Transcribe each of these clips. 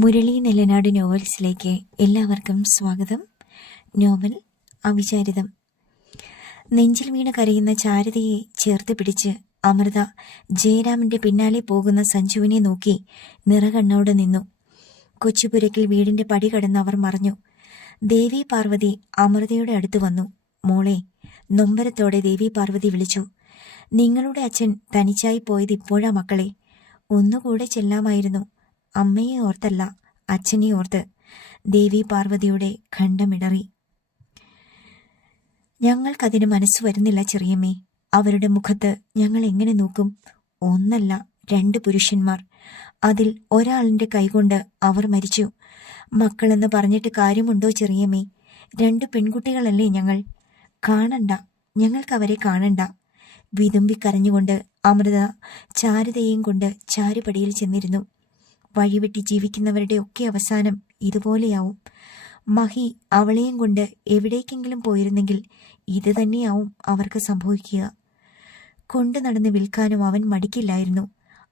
മുരളി നെല്ലനാട് നോവൽസിലേക്ക് എല്ലാവർക്കും സ്വാഗതം. നോവൽ അവിചാരിതം. നെഞ്ചിൽ വീണ് കരയുന്ന ചാരുതയെ ചേർത്ത് പിടിച്ച് അമൃത ജയരാമന്റെ പിന്നാലെ പോകുന്ന സഞ്ജുവിനെ നോക്കി നിറകണ്ണോടെ നിന്നു. കൊച്ചുപുരയ്ക്കൽ വീടിന്റെ പടി കടന്ന് അവർ മറഞ്ഞു. ദേവി പാർവതി അമൃതയുടെ അടുത്ത് വന്നു. മോളെ, നൊമ്പരത്തോടെ ദേവി പാർവതി വിളിച്ചു. നിങ്ങളുടെ അച്ഛൻ തനിച്ചായി പോയത് ഇപ്പോഴാ മക്കളെ. ഒന്നുകൂടെ ചെല്ലാമായിരുന്നു. അമ്മയെ ഓർത്തല്ല, അച്ഛനെ ഓർത്ത്. ദേവി പാർവതിയുടെ ഖണ്ഡമിടറി. ഞങ്ങൾക്കതിന് മനസ്സ് വരുന്നില്ല ചെറിയമ്മേ. അവരുടെ മുഖത്ത് ഞങ്ങൾ എങ്ങനെ നോക്കും? ഒന്നല്ല, 2 പുരുഷന്മാർ. അതിൽ ഒരാളിന്റെ കൈകൊണ്ട് അവർ മരിച്ചു. മക്കളെന്ന് പറഞ്ഞിട്ട് കാര്യമുണ്ടോ ചെറിയമ്മേ? 2 പെൺകുട്ടികളല്ലേ ഞങ്ങൾ. കാണണ്ട, ഞങ്ങൾക്കവരെ കാണണ്ട. വിതുമ്പിക്കരഞ്ഞുകൊണ്ട് അമൃത ചാരുതയെയും കൊണ്ട് ചാരുപടിയിൽ ചെന്നിരുന്നു. വഴിവെട്ടി ജീവിക്കുന്നവരുടെ ഒക്കെ അവസാനം ഇതുപോലെയാവും. മഹി അവളെയും കൊണ്ട് എവിടേക്കെങ്കിലും പോയിരുന്നെങ്കിൽ ഇത് തന്നെയാവും അവർക്ക് സംഭവിക്കുക. കൊണ്ടു നടന്ന് വിൽക്കാനും അവൻ മടിക്കില്ലായിരുന്നു.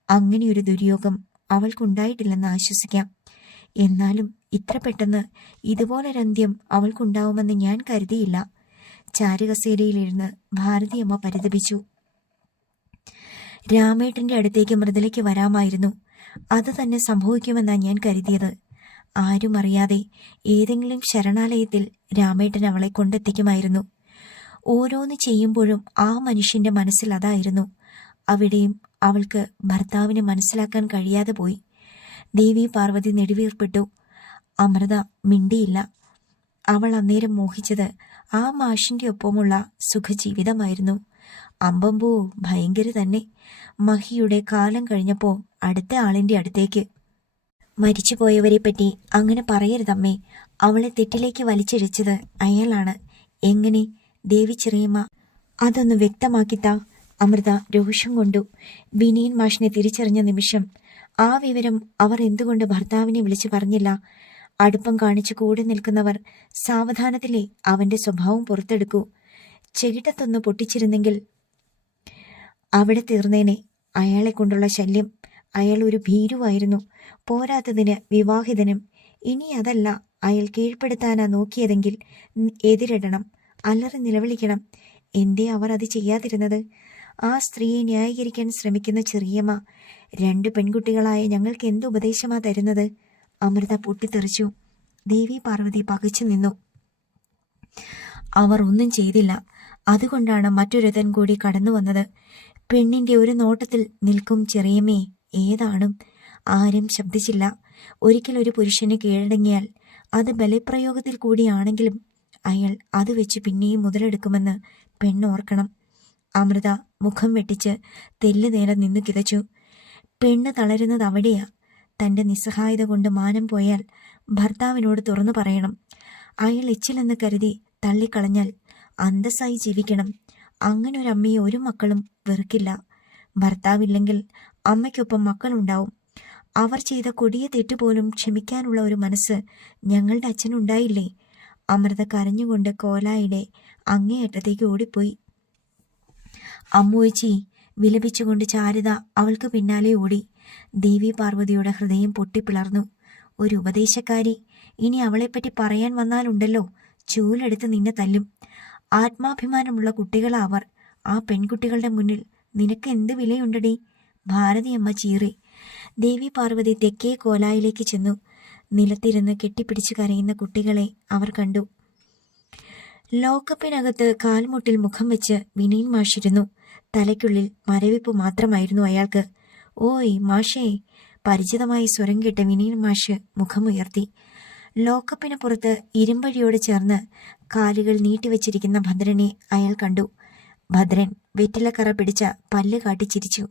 അങ്ങനെയൊരു ദുര്യോഗം അവൾക്കുണ്ടായിട്ടില്ലെന്ന് ആശ്വസിക്കാം. എന്നാലും ഇത്ര പെട്ടെന്ന് ഇതുപോലൊരന്ത്യം അവൾക്കുണ്ടാവുമെന്ന് ഞാൻ കരുതിയില്ല. ചാരുകസേരയിലിരുന്ന് ഭാരതിയമ്മ പരിതപിച്ചു. രാമേട്ടന്റെ അടുത്തേക്ക് മൃദുലയ്ക്ക് വരാമായിരുന്നു. അത് തന്നെ സംഭവിക്കുമെന്നാ ഞാൻ കരുതിയത്. ആരും അറിയാതെ ഏതെങ്കിലും ശരണാലയത്തിൽ രാമേട്ടൻ അവളെ കൊണ്ടെത്തിക്കുമായിരുന്നു. ഓരോന്ന് ചെയ്യുമ്പോഴും ആ മനുഷ്യന്റെ മനസ്സിൽ അതായിരുന്നു. അവിടെയും അവൾക്ക് ഭർത്താവിനെ മനസ്സിലാക്കാൻ കഴിയാതെ പോയി. ദേവി പാർവതി നെടുവീർപ്പിട്ടു. അമൃത മിണ്ടിയില്ല. അവൾ അന്നേരം മോഹിച്ചത് ആ മാഷിന്റെ ഒപ്പമുള്ള സുഖജീവിതമായിരുന്നു. അമ്പമ്പോ, ഭയങ്കര തന്നെ. മഹിയുടെ കാലം കഴിഞ്ഞപ്പോ അടുത്ത ആളിന്റെ അടുത്തേക്ക്. മരിച്ചുപോയവരെ പറ്റി അങ്ങനെ പറയരുതമ്മേ. അവളെ തെറ്റിലേക്ക് വലിച്ചിഴച്ചത് അയാളാണ്. എങ്ങനെ? ദേവി ചെറിയമ്മ അതൊന്ന് വ്യക്തമാക്കിത്താ. അമൃത രോഷം കൊണ്ടു. വിനയൻ മാഷിനെ തിരിച്ചറിഞ്ഞ നിമിഷം ആ വിവരം അവർ എന്തുകൊണ്ട് ഭർത്താവിനെ വിളിച്ചു പറഞ്ഞില്ല? അടുപ്പം കാണിച്ചു കൂടെ നിൽക്കുന്നവർ സാവധാനത്തിലെ അവന്റെ സ്വഭാവം പുറത്തെടുക്കൂ. ചെകിട്ടത്തൊന്ന് പൊട്ടിച്ചിരുന്നെങ്കിൽ അവിടെ തീർന്നേനെ അയാളെ കൊണ്ടുള്ള ശല്യം. അയാൾ ഒരു ഭീരുവായിരുന്നു. പോരാത്തതിന് വിവാഹിതനും. ഇനി അതല്ല അയാൾ കീഴ്പ്പെടുത്താനാ നോക്കിയതെങ്കിൽ എതിരിടണം, അലറി നിലവിളിക്കണം. എന്തേ അവർ അത് ചെയ്യാതിരുന്നത്? ആ സ്ത്രീയെ ന്യായീകരിക്കാൻ ശ്രമിക്കുന്ന ചെറിയമ്മ 2 പെൺകുട്ടികളായ ഞങ്ങൾക്ക് എന്ത് ഉപദേശമാ തരുന്നത്? അമൃത പൊട്ടിത്തെറിച്ചു. ദേവി പാർവതി പകച്ചു നിന്നു. അവർ ഒന്നും ചെയ്തില്ല. അതുകൊണ്ടാണ് മറ്റൊരുതൻ കൂടി കടന്നു വന്നത്. പെണ്ണിന്റെ ഒരു നോട്ടത്തിൽ നിൽക്കും ചെറിയമ്മേ ഏതാണും. ആരും ശബ്ദിച്ചില്ല. ഒരിക്കൽ ഒരു പുരുഷന് കീഴടങ്ങിയാൽ അത് ബലപ്രയോഗത്തിൽ കൂടിയാണെങ്കിലും അയാൾ അത് വെച്ച് പിന്നെയും മുതലെടുക്കുമെന്ന് പെണ്ണോർക്കണം. അമൃത മുഖം വെട്ടിച്ച് തെല്ല് നേരം നിന്നു കിതച്ചു. പെണ്ണ് തളരുന്നത് അവിടെയാ. തന്റെ നിസ്സഹായത കൊണ്ട് മാനം പോയാൽ ഭർത്താവിനോട് തുറന്നു പറയണം. അയാൾ എച്ചിലെന്ന് കരുതി തള്ളിക്കളഞ്ഞാൽ അന്തസ്സായി ജീവിക്കണം. അങ്ങനെ ഒരു അമ്മയെ ഒരു മക്കളും വെറുക്കില്ല. ഭർത്താവില്ലെങ്കിൽ അമ്മയ്ക്കൊപ്പം മക്കളുണ്ടാവും. അവർ ചെയ്ത കൊടിയ തെറ്റുപോലും ക്ഷമിക്കാനുള്ള ഒരു മനസ്സ് ഞങ്ങളുടെ അച്ഛനുണ്ടായില്ലേ? അമൃത കരഞ്ഞുകൊണ്ട് കോലായുടെ അങ്ങേയറ്റത്തേക്ക് ഓടിപ്പോയി. അമ്മൂച്ചി വിലപിച്ചുകൊണ്ട് ചാരുത അവൾക്ക് പിന്നാലെ ഓടി. ദേവി പാർവതിയുടെ ഹൃദയം പൊട്ടിപ്പിളർന്നു. ഒരു ഉപദേശക്കാരി ഇനി അവളെപ്പറ്റി പറയാൻ വന്നാലുണ്ടല്ലോ, ചൂലെടുത്ത് നിന്നെ തല്ലും. ആത്മാഭിമാനമുള്ള കുട്ടികളാ അവർ. ആ പെൺകുട്ടികളുടെ മുന്നിൽ നിനക്ക് എന്ത് വിലയുണ്ടടി? ഭാരതിയമ്മ ചീറി. ദേവി പാർവതി തെക്കേ കോലായിലേക്ക് ചെന്നു. നിലത്തിരുന്ന് കെട്ടിപ്പിടിച്ചു കരയുന്ന കുട്ടികളെ അവർ കണ്ടു. ലോക്കപ്പിനകത്ത് കാൽമുട്ടിൽ മുഖം വെച്ച് വിനീൻ മാഷിരുന്നു. തലയ്ക്കുള്ളിൽ മരവിപ്പ് മാത്രമായിരുന്നു അയാൾക്ക്. ഓയ് മാഷേ! പരിചിതമായി സ്വരം കേട്ട വിനീൻ മാഷ് മുഖമുയർത്തി. ലോക്കപ്പിന് പുറത്ത് ഇരുമ്പഴിയോട് ചേർന്ന് കാലുകൾ നീട്ടിവെച്ചിരിക്കുന്ന ഭദ്രനെ അയാൾ കണ്ടു. ഭദ്രൻ വെറ്റിലക്കറ പിടിച്ച പല്ല് കാട്ടി ചിരിച്ചു.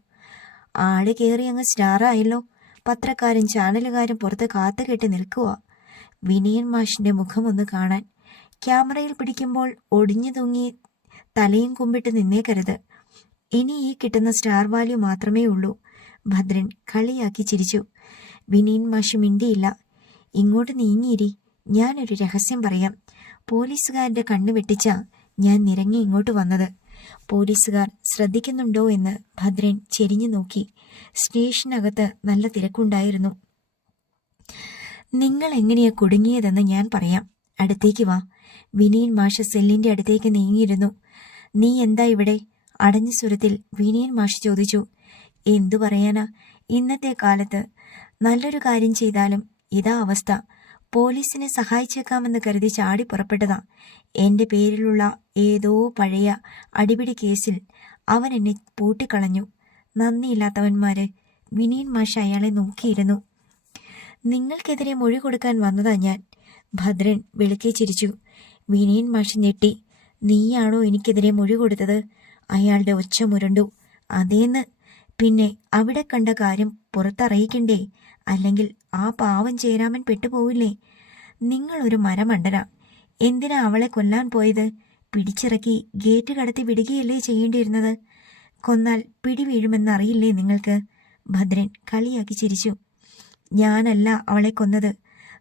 ആള് കയറി അങ്ങ് സ്റ്റാറായല്ലോ. പത്രക്കാരും ചാനലുകാരും പുറത്ത് കാത്തുകെട്ടി നിൽക്കുക വിനയൻ മാഷിന്റെ മുഖമൊന്ന് കാണാൻ. ക്യാമറയിൽ പിടിക്കുമ്പോൾ ഒടിഞ്ഞു തൂങ്ങി തലയും കുമ്പിട്ട് നിന്നേക്കരുത്. ഇനി ഈ കിട്ടുന്ന സ്റ്റാർ വാല്യൂ മാത്രമേ ഉള്ളൂ. ഭദ്രൻ കളിയാക്കി ചിരിച്ചു. വിനയൻ മാഷ് മിണ്ടിയില്ല. ഇങ്ങോട്ട് നീങ്ങിയിരി, ഞാനൊരു രഹസ്യം പറയാം. പോലീസുകാരുടെ കണ്ണു വെട്ടിച്ച ഞാൻ നിരങ്ങി ഇങ്ങോട്ട് വന്നത്. പോലീസുകാർ ശ്രദ്ധിക്കുന്നുണ്ടോ എന്ന് ഭദ്രൻ ചെരിഞ്ഞു നോക്കി. സ്റ്റേഷനകത്ത് നല്ല തിരക്കുണ്ടായിരുന്നു. നിങ്ങൾ എങ്ങനെയാ കുടുങ്ങിയതെന്ന് ഞാൻ പറയാം. അടുത്തേക്ക് വാ. വിനയൻ മാഷ് സെല്ലിന്റെ അടുത്തേക്ക് നീങ്ങിയിരുന്നു. നീ എന്താ ഇവിടെ? അടഞ്ഞ സ്വരത്തിൽ വിനയൻ മാഷ് ചോദിച്ചു. എന്തു പറയാനാ, ഇന്നത്തെ കാലത്ത് നല്ലൊരു കാര്യം ചെയ്താലും ഇതാ അവസ്ഥ. പോലീസിനെ സഹായിച്ചേക്കാമെന്ന് കരുതി ചാടി പുറപ്പെട്ടതാ. എന്റെ പേരിലുള്ള ഏതോ പഴയ അടിപിടി കേസിൽ അവൻ എന്നെ പൂട്ടിക്കളഞ്ഞു. നന്ദിയില്ലാത്തവന്മാര്. വിനയൻ മാഷ് അയാളെ നോക്കിയിരുന്നു. നിങ്ങൾക്കെതിരെ മൊഴി കൊടുക്കാൻ വന്നതാ ഞാൻ. ഭദ്രൻ വെളുക്കെ ചിരിച്ചു. വിനയൻ മാഷ് ഞെട്ടി. നീയാണോ എനിക്കെതിരെ മൊഴി കൊടുത്തത്? അയാളുടെ ഒച്ച മുരണ്ടു. അതേന്ന്. പിന്നെ അവിടെ കണ്ട കാര്യം പുറത്തറിയിക്കണ്ടേ? അല്ലെങ്കിൽ ആ പാവം ജയരാമൻ പെട്ടുപോവില്ലേ? നിങ്ങളൊരു മരമണ്ടനാ. എന്തിനാ അവളെ കൊല്ലാൻ പോയത്? പിടിച്ചിറക്കി ഗേറ്റ് കടത്തി വിടുകയല്ലേ ചെയ്യേണ്ടിയിരുന്നത്? കൊന്നാൽ പിടി വീഴുമെന്നറിയില്ലേ നിങ്ങൾക്ക്? ഭദ്രൻ കളിയാക്കി ചിരിച്ചു. ഞാനല്ല അവളെ കൊന്നത്.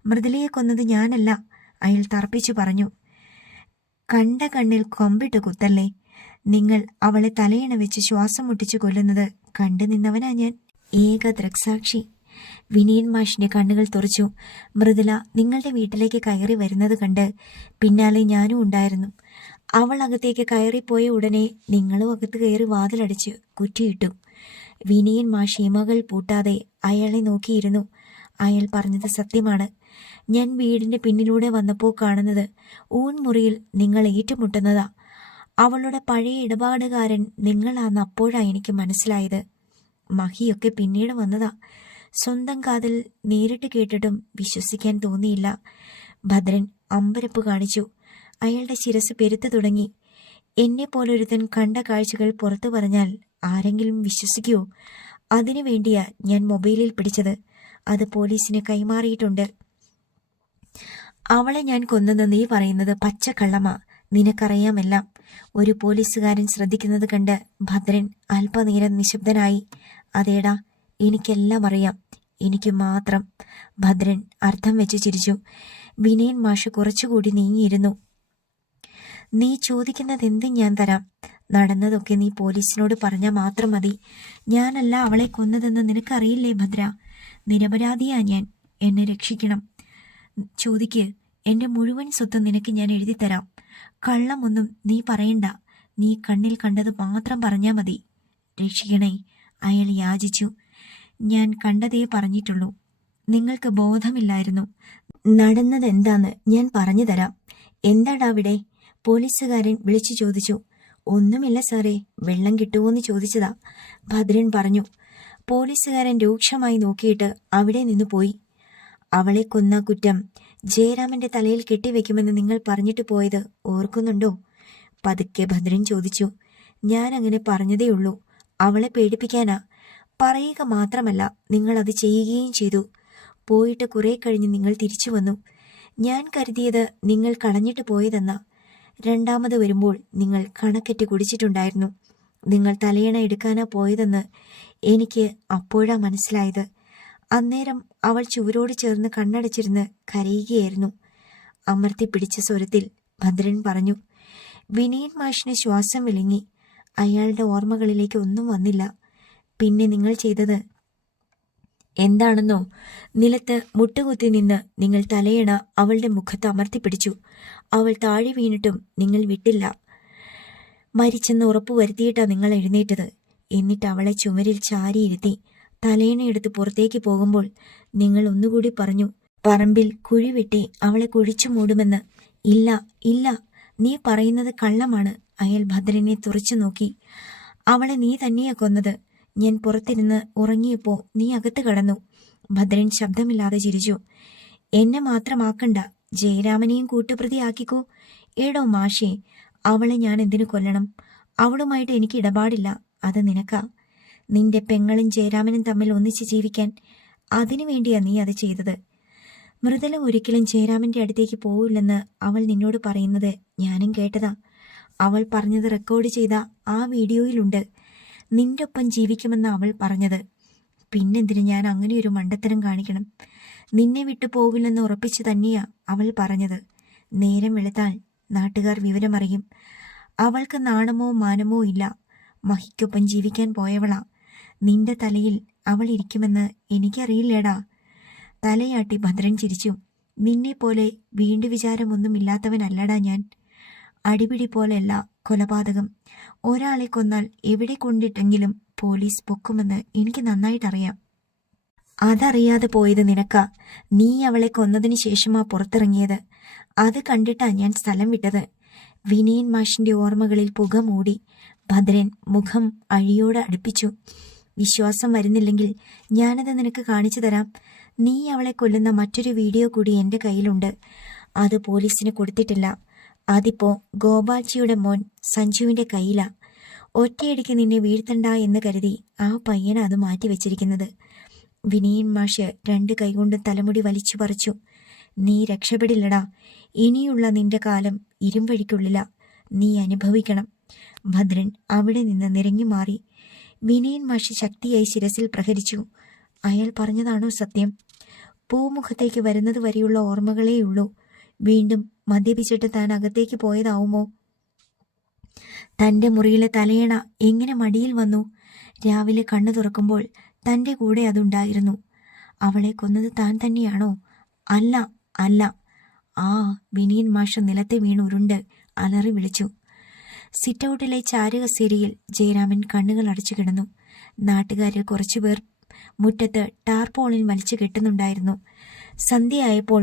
മൃദുലയെ കൊന്നത് ഞാനല്ല, അയാൾ തർപ്പിച്ചു പറഞ്ഞു. കണ്ട കണ്ണിൽ കൊമ്പിട്ട് കുത്തല്ലേ. നിങ്ങൾ അവളെ തലയിണ വെച്ച് ശ്വാസം മുട്ടിച്ചു കൊല്ലുന്നത് കണ്ടു നിന്നവനാ ഞാൻ. ഏക ദൃക്സാക്ഷി. വിനയൻ മാഷിന്റെ കണ്ണുകൾ തുറച്ചു. മൃദുല നിങ്ങളുടെ വീട്ടിലേക്ക് കയറി വരുന്നത് കണ്ട് പിന്നാലെ ഞാനും ഉണ്ടായിരുന്നു. അവൾ അകത്തേക്ക് കയറിപ്പോയ ഉടനെ നിങ്ങളും അകത്ത് കയറി വാതിലടിച്ച് കുറ്റിയിട്ടു. വിനയൻ മാഷ് ഇമകൾ പൂട്ടാതെ അയാളെ നോക്കിയിരുന്നു. അയാൾ പറഞ്ഞത് സത്യമാണ്. ഞാൻ വീടിന്റെ പിന്നിലൂടെ വന്നപ്പോൾ കാണുന്നത് ഊൺമുറിയിൽ നിങ്ങൾ ഏറ്റുമുട്ടുന്നതാ. അവളുടെ പഴയ ഇടപാടുകാരൻ നിങ്ങളാന്ന് അപ്പോഴാ എനിക്ക് മനസ്സിലായത്. മഹിയൊക്കെ പിന്നീട് വന്നതാ. സ്വന്തം കാതിൽ നേരിട്ട് കേട്ടിട്ടും വിശ്വസിക്കാൻ തോന്നിയില്ല. ഭദ്രൻ അമ്പരപ്പ് കാണിച്ചു. അയാളുടെ ശിരസ് പെരുത്തു തുടങ്ങി. എന്നെ പോലൊരുത്തൻ കണ്ട കാഴ്ചകൾ പുറത്തു പറഞ്ഞാൽ ആരെങ്കിലും വിശ്വസിക്കുവോ? അതിനു വേണ്ടിയാ ഞാൻ മൊബൈലിൽ പിടിച്ചത്. അത് പോലീസിന് കൈമാറിയിട്ടുണ്ട്. അവളെ ഞാൻ കൊന്നെന്ന് നീ പറയുന്നത് പച്ചക്കള്ളമാ. നിനക്കറിയാമെല്ലാം. ഒരു പോലീസുകാരൻ ശ്രദ്ധിക്കുന്നത് കണ്ട് ഭദ്രൻ അല്പനേരം നിശബ്ദനായി. അതേടാ, എനിക്കെല്ലാം അറിയാം. എനിക്ക് മാത്രം. ഭദ്രൻ അർത്ഥം വെച്ച് ചിരിച്ചു. വിനയൻ മാഷ് കുറച്ചുകൂടി നീങ്ങിയിരുന്നു. നീ ചോദിക്കുന്നതെന്തും ഞാൻ തരാം. നടന്നതൊക്കെ നീ പോലീസിനോട് പറഞ്ഞാൽ മാത്രം മതി. ഞാനല്ല അവളെ കൊന്നതെന്ന് നിനക്കറിയില്ലേ ഭദ്ര? നിരപരാധിയാ ഞാൻ. എന്നെ രക്ഷിക്കണം. ചോദിക്ക്. എന്റെ മുഴുവൻ സ്വത്തും നിനക്ക് ഞാൻ എഴുതിത്തരാം. കള്ളമൊന്നും നീ പറയണ്ട. നീ കണ്ണിൽ കണ്ടത് മാത്രം പറഞ്ഞാ മതി. രക്ഷിക്കണേ, അയാൾ യാചിച്ചു. ഞാൻ കണ്ടതേ പറഞ്ഞിട്ടുള്ളൂ. നിങ്ങൾക്ക് ബോധമില്ലായിരുന്നു. നടന്നതെന്താന്ന് ഞാൻ പറഞ്ഞു തരാം. എന്താടാ അവിടെ? പോലീസുകാരൻ വിളിച്ചു ചോദിച്ചു. ഒന്നുമില്ല സാറേ, വെള്ളം കിട്ടുമോന്ന് ചോദിച്ചതാ, ഭദ്രൻ പറഞ്ഞു. പോലീസുകാരൻ രൂക്ഷമായി നോക്കിയിട്ട് അവിടെ നിന്ന് പോയി. അവളെ കൊന്ന കുറ്റം ജയരാമന്റെ തലയിൽ കെട്ടിവെക്കുമെന്ന് നിങ്ങൾ പറഞ്ഞിട്ട് പോയത് ഓർക്കുന്നുണ്ടോ? പതുക്കെ ഭദ്രൻ ചോദിച്ചു. ഞാൻ അങ്ങനെ പറഞ്ഞതേയുള്ളൂ. അവളെ പേടിപ്പിക്കാനാ. പറയുക മാത്രമല്ല, നിങ്ങൾ അത് ചെയ്യുകയും ചെയ്തു. പോയിട്ട് കുറെ കഴിഞ്ഞ് നിങ്ങൾ തിരിച്ചു വന്നു. ഞാൻ കരുതിയത് നിങ്ങൾ കളഞ്ഞിട്ട് പോയതെന്നാ. രണ്ടാമത് വരുമ്പോൾ നിങ്ങൾ കണക്കെറ്റ് കുടിച്ചിട്ടുണ്ടായിരുന്നു. നിങ്ങൾ തലയണ എടുക്കാനാ പോയതെന്ന് എനിക്ക് അപ്പോഴാ മനസ്സിലായത്. അന്നേരം അവൾ ചുവരോട് ചേർന്ന് കണ്ണടച്ചിരുന്ന് കരയുകയായിരുന്നു. അമർത്തി പിടിച്ച സ്വരത്തിൽ ഭദ്രൻ പറഞ്ഞു. വിനയൻ മാഷിന് ശ്വാസം വിളങ്ങി. അയാളുടെ ഓർമ്മകളിലേക്ക് ഒന്നും വന്നില്ല. പിന്നെ നിങ്ങൾ ചെയ്തത് എന്താണെന്നോ? നിലത്ത് മുട്ടുകുത്തി നിന്ന് നിങ്ങൾ തലയണ അവളുടെ മുഖത്ത് അമർത്തിപ്പിടിച്ചു. അവൾ താഴെ വീണിട്ടും നിങ്ങൾ വിട്ടില്ല. മരിച്ചെന്ന് ഉറപ്പുവരുത്തിയിട്ടാ നിങ്ങൾ എഴുന്നേറ്റത്. എന്നിട്ട് അവളെ ചുമരിൽ ചാരിയിരുത്തി തലയണയെടുത്ത് പുറത്തേക്ക് പോകുമ്പോൾ നിങ്ങൾ ഒന്നുകൂടി പറഞ്ഞു, പറമ്പിൽ കുഴി വെട്ടി അവളെ കുഴിച്ചു മൂടുമെന്ന്. ഇല്ല ഇല്ല, നീ പറയുന്നത് കള്ളമാണ്. അയാൾ ഭദ്രനെ തുറച്ചു നോക്കി. അവളെ നീ തന്നെയാ കൊന്നത്. ഞാൻ പുറത്തിരുന്ന് ഉറങ്ങിയപ്പോ നീ അകത്ത് കടന്നു. ഭദ്രൻ ശബ്ദമില്ലാതെ ചിരിച്ചു. എന്നെ മാത്രമാക്കണ്ട, ജയരാമനെയും കൂട്ടുപ്രതിയാക്കിക്കോ. ഏടോ മാഷേ, അവളെ ഞാൻ എന്തിനു കൊല്ലണം? അവളുമായിട്ട് എനിക്ക് ഇടപാടില്ല. അത് നിനക്കാ. നിന്റെ പെങ്ങളും ജയരാമനും തമ്മിൽ ഒന്നിച്ച് ജീവിക്കാൻ. അതിനു വേണ്ടിയാ നീ അത് ചെയ്തത്. മൃദുല ഒരിക്കലും ജയരാമന്റെ അടുത്തേക്ക് പോവില്ലെന്ന് അവൾ നിന്നോട് പറയുന്നത് ഞാനും കേട്ടതാ. അവൾ പറഞ്ഞത് റെക്കോർഡ് ചെയ്ത ആ വീഡിയോയിലുണ്ട്. നിന്റെ ഒപ്പം ജീവിക്കുമെന്ന് അവൾ പറഞ്ഞത്. പിന്നെന്തിനു ഞാൻ അങ്ങനെയൊരു മണ്ടത്തരം കാണിക്കണം? നിന്നെ വിട്ടു പോവില്ലെന്ന് ഉറപ്പിച്ചു തന്നെയാ അവൾ പറഞ്ഞത്. നേരം വെളുത്താൽ നാട്ടുകാർ വിവരമറിയും. അവൾക്ക് നാണമോ മാനമോ ഇല്ല. മഹിക്കൊപ്പം ജീവിക്കാൻ പോയവളാ. നിന്റെ തലയിൽ അവൾ ഇരിക്കുമെന്ന് എനിക്കറിയില്ലേടാ. തലയാട്ടി ഭദ്രൻ ചിരിച്ചു. നിന്നെപ്പോലെ വീണ്ടു വിചാരമൊന്നുമില്ലാത്തവനല്ലടാ ഞാൻ. അടിപിടി പോലെയല്ല കൊലപാതകം. ഒരാളെ കൊന്നാൽ എവിടെ കൊണ്ടിട്ടെങ്കിലും പോലീസ് പൊക്കുമെന്ന് എനിക്ക് നന്നായിട്ടറിയാം. അതറിയാതെ പോയത് നിനക്കാ. നീ അവളെ കൊന്നതിന് ശേഷമാ പുറത്തിറങ്ങിയത്. അത് കണ്ടിട്ടാ ഞാൻ സ്ഥലം വിട്ടത്. വിനയൻ മാഷിന്റെ ഓർമ്മകളിൽ പുക മൂടി. ഭദ്രൻ മുഖം അഴിയോട് അടുപ്പിച്ചു. വിശ്വാസം വരുന്നില്ലെങ്കിൽ ഞാനത് നിനക്ക് കാണിച്ചു തരാം. നീ അവളെ കൊല്ലുന്ന മറ്റൊരു വീഡിയോ കൂടി എൻ്റെ കയ്യിലുണ്ട്. അത് പോലീസിന് കൊടുത്തിട്ടില്ല. അതിപ്പോ ഗോപാൽജിയുടെ മോൻ സഞ്ജുവിന്റെ കയ്യിലാ. ഒറ്റയടിക്ക് നിന്നെ വീഴ്ത്തണ്ട എന്ന് കരുതി ആ പയ്യന അത് മാറ്റിവെച്ചിരിക്കുന്നത്. വിനയൻ മാഷ് 2 കൈകൊണ്ട് തലമുടി വലിച്ചു പറിച്ചു. നീ രക്ഷപ്പെടില്ലടാ. ഇനിയുള്ള നിന്റെ കാലം ഇരുമ്പഴിക്കുള്ളില. നീ അനുഭവിക്കണം. ഭദ്രൻ അവിടെ നിന്ന് നിരങ്ങി മാറി. വിനയൻ മാഷ് ശക്തിയായി ശിരസിൽ പ്രഹരിച്ചു. അയാൾ പറഞ്ഞതാണോ സത്യം? പൂമുഖത്തേക്ക് വരുന്നത് വരെയുള്ള ഓർമ്മകളേയുള്ളൂ. വീണ്ടും മദ്യപിച്ചിട്ട് താൻ അകത്തേക്ക് പോയതാവുമോ? തന്റെ മുറിയിലെ തലയണ എങ്ങനെ മടിയിൽ വന്നു? രാവിലെ കണ്ണു തുറക്കുമ്പോൾ തന്റെ കൂടെ അതുണ്ടായിരുന്നു. അവളെ കൊന്നത് താൻ തന്നെയാണോ? അല്ല, അല്ല. ആ, വിനയൻ മാഷ് നിലത്തെ വീണുരുണ്ട് അലറി വിളിച്ചു. സിറ്റൗട്ടിലെ ചാരുകസേരയിൽ ജയരാമൻ കണ്ണുകൾ അടച്ചു കിടന്നു. നാട്ടുകാരിൽ കുറച്ചുപേർ മുറ്റത്ത് ടാർപോളിൽ വലിച്ചു കെട്ടുന്നുണ്ടായിരുന്നു. സന്ധ്യയായപ്പോൾ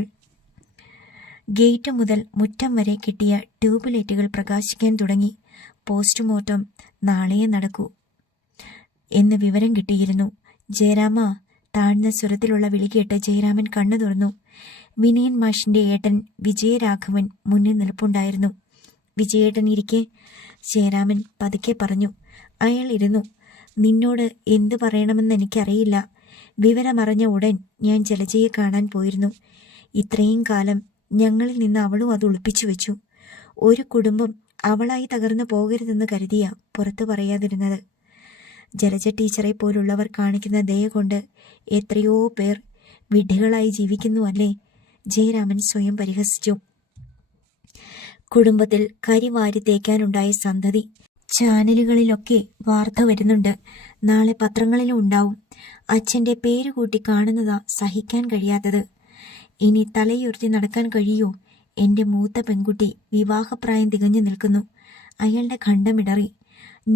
ഗേറ്റ് മുതൽ മുറ്റം വരെ കിട്ടിയ ട്യൂബ് ലൈറ്റുകൾ പ്രകാശിക്കാൻ തുടങ്ങി. പോസ്റ്റ്മോർട്ടം നാളെയേ നടക്കൂ എന്ന് വിവരം കിട്ടിയിരുന്നു. ജയരാമ, താഴ്ന്ന സ്വരത്തിലുള്ള വിളി കേട്ട് ജയരാമൻ കണ്ണു തുറന്നു. വിനയൻ മാഷിന്റെ ഏട്ടൻ വിജയരാഘവൻ മുന്നിൽ നിൽപ്പുണ്ടായിരുന്നു. വിജയേട്ടൻ ഇരിക്കെ, ജയരാമൻ പതുക്കെ പറഞ്ഞു. അയാൾ ഇരുന്നു. നിന്നോട് എന്തു പറയണമെന്ന് എനിക്കറിയില്ല. വിവരമറിഞ്ഞ ഉടൻ ഞാൻ ജലജയെ കാണാൻ പോയിരുന്നു. ഇത്രയും കാലം ഞങ്ങളിൽ നിന്ന് അവളും അത് ഒളിപ്പിച്ചു വെച്ചു. ഒരു കുടുംബം അവളായി തകർന്നു പോകരുതെന്ന് കരുതിയ പുറത്തു പറയാതിരുന്നത്. ജലജ ടീച്ചറെ പോലുള്ളവർ കാണിക്കുന്ന ദയ കൊണ്ട് എത്രയോ പേർ വിഡ്ഢികളായി ജീവിക്കുന്നു അല്ലേ? ജയരാമൻ സ്വയം പരിഹസിച്ചു. കുടുംബത്തിൽ കരിവാരി തേക്കാനുണ്ടായ സന്തതി. ചാനലുകളിലൊക്കെ വാർത്ത വരുന്നുണ്ട്. നാളെ പത്രങ്ങളിലും ഉണ്ടാവും. അച്ഛൻ്റെ പേര് കൂട്ടി കാണുന്നതാ സഹിക്കാൻ കഴിയാത്തത്. ഇനി തലയുയർത്തി നടക്കാൻ കഴിയോ? എൻ്റെ മൂത്ത പെൺകുട്ടി വിവാഹപ്രായം തികഞ്ഞു നിൽക്കുന്നു. അയാളുടെ ഖണ്ഡമിടറി.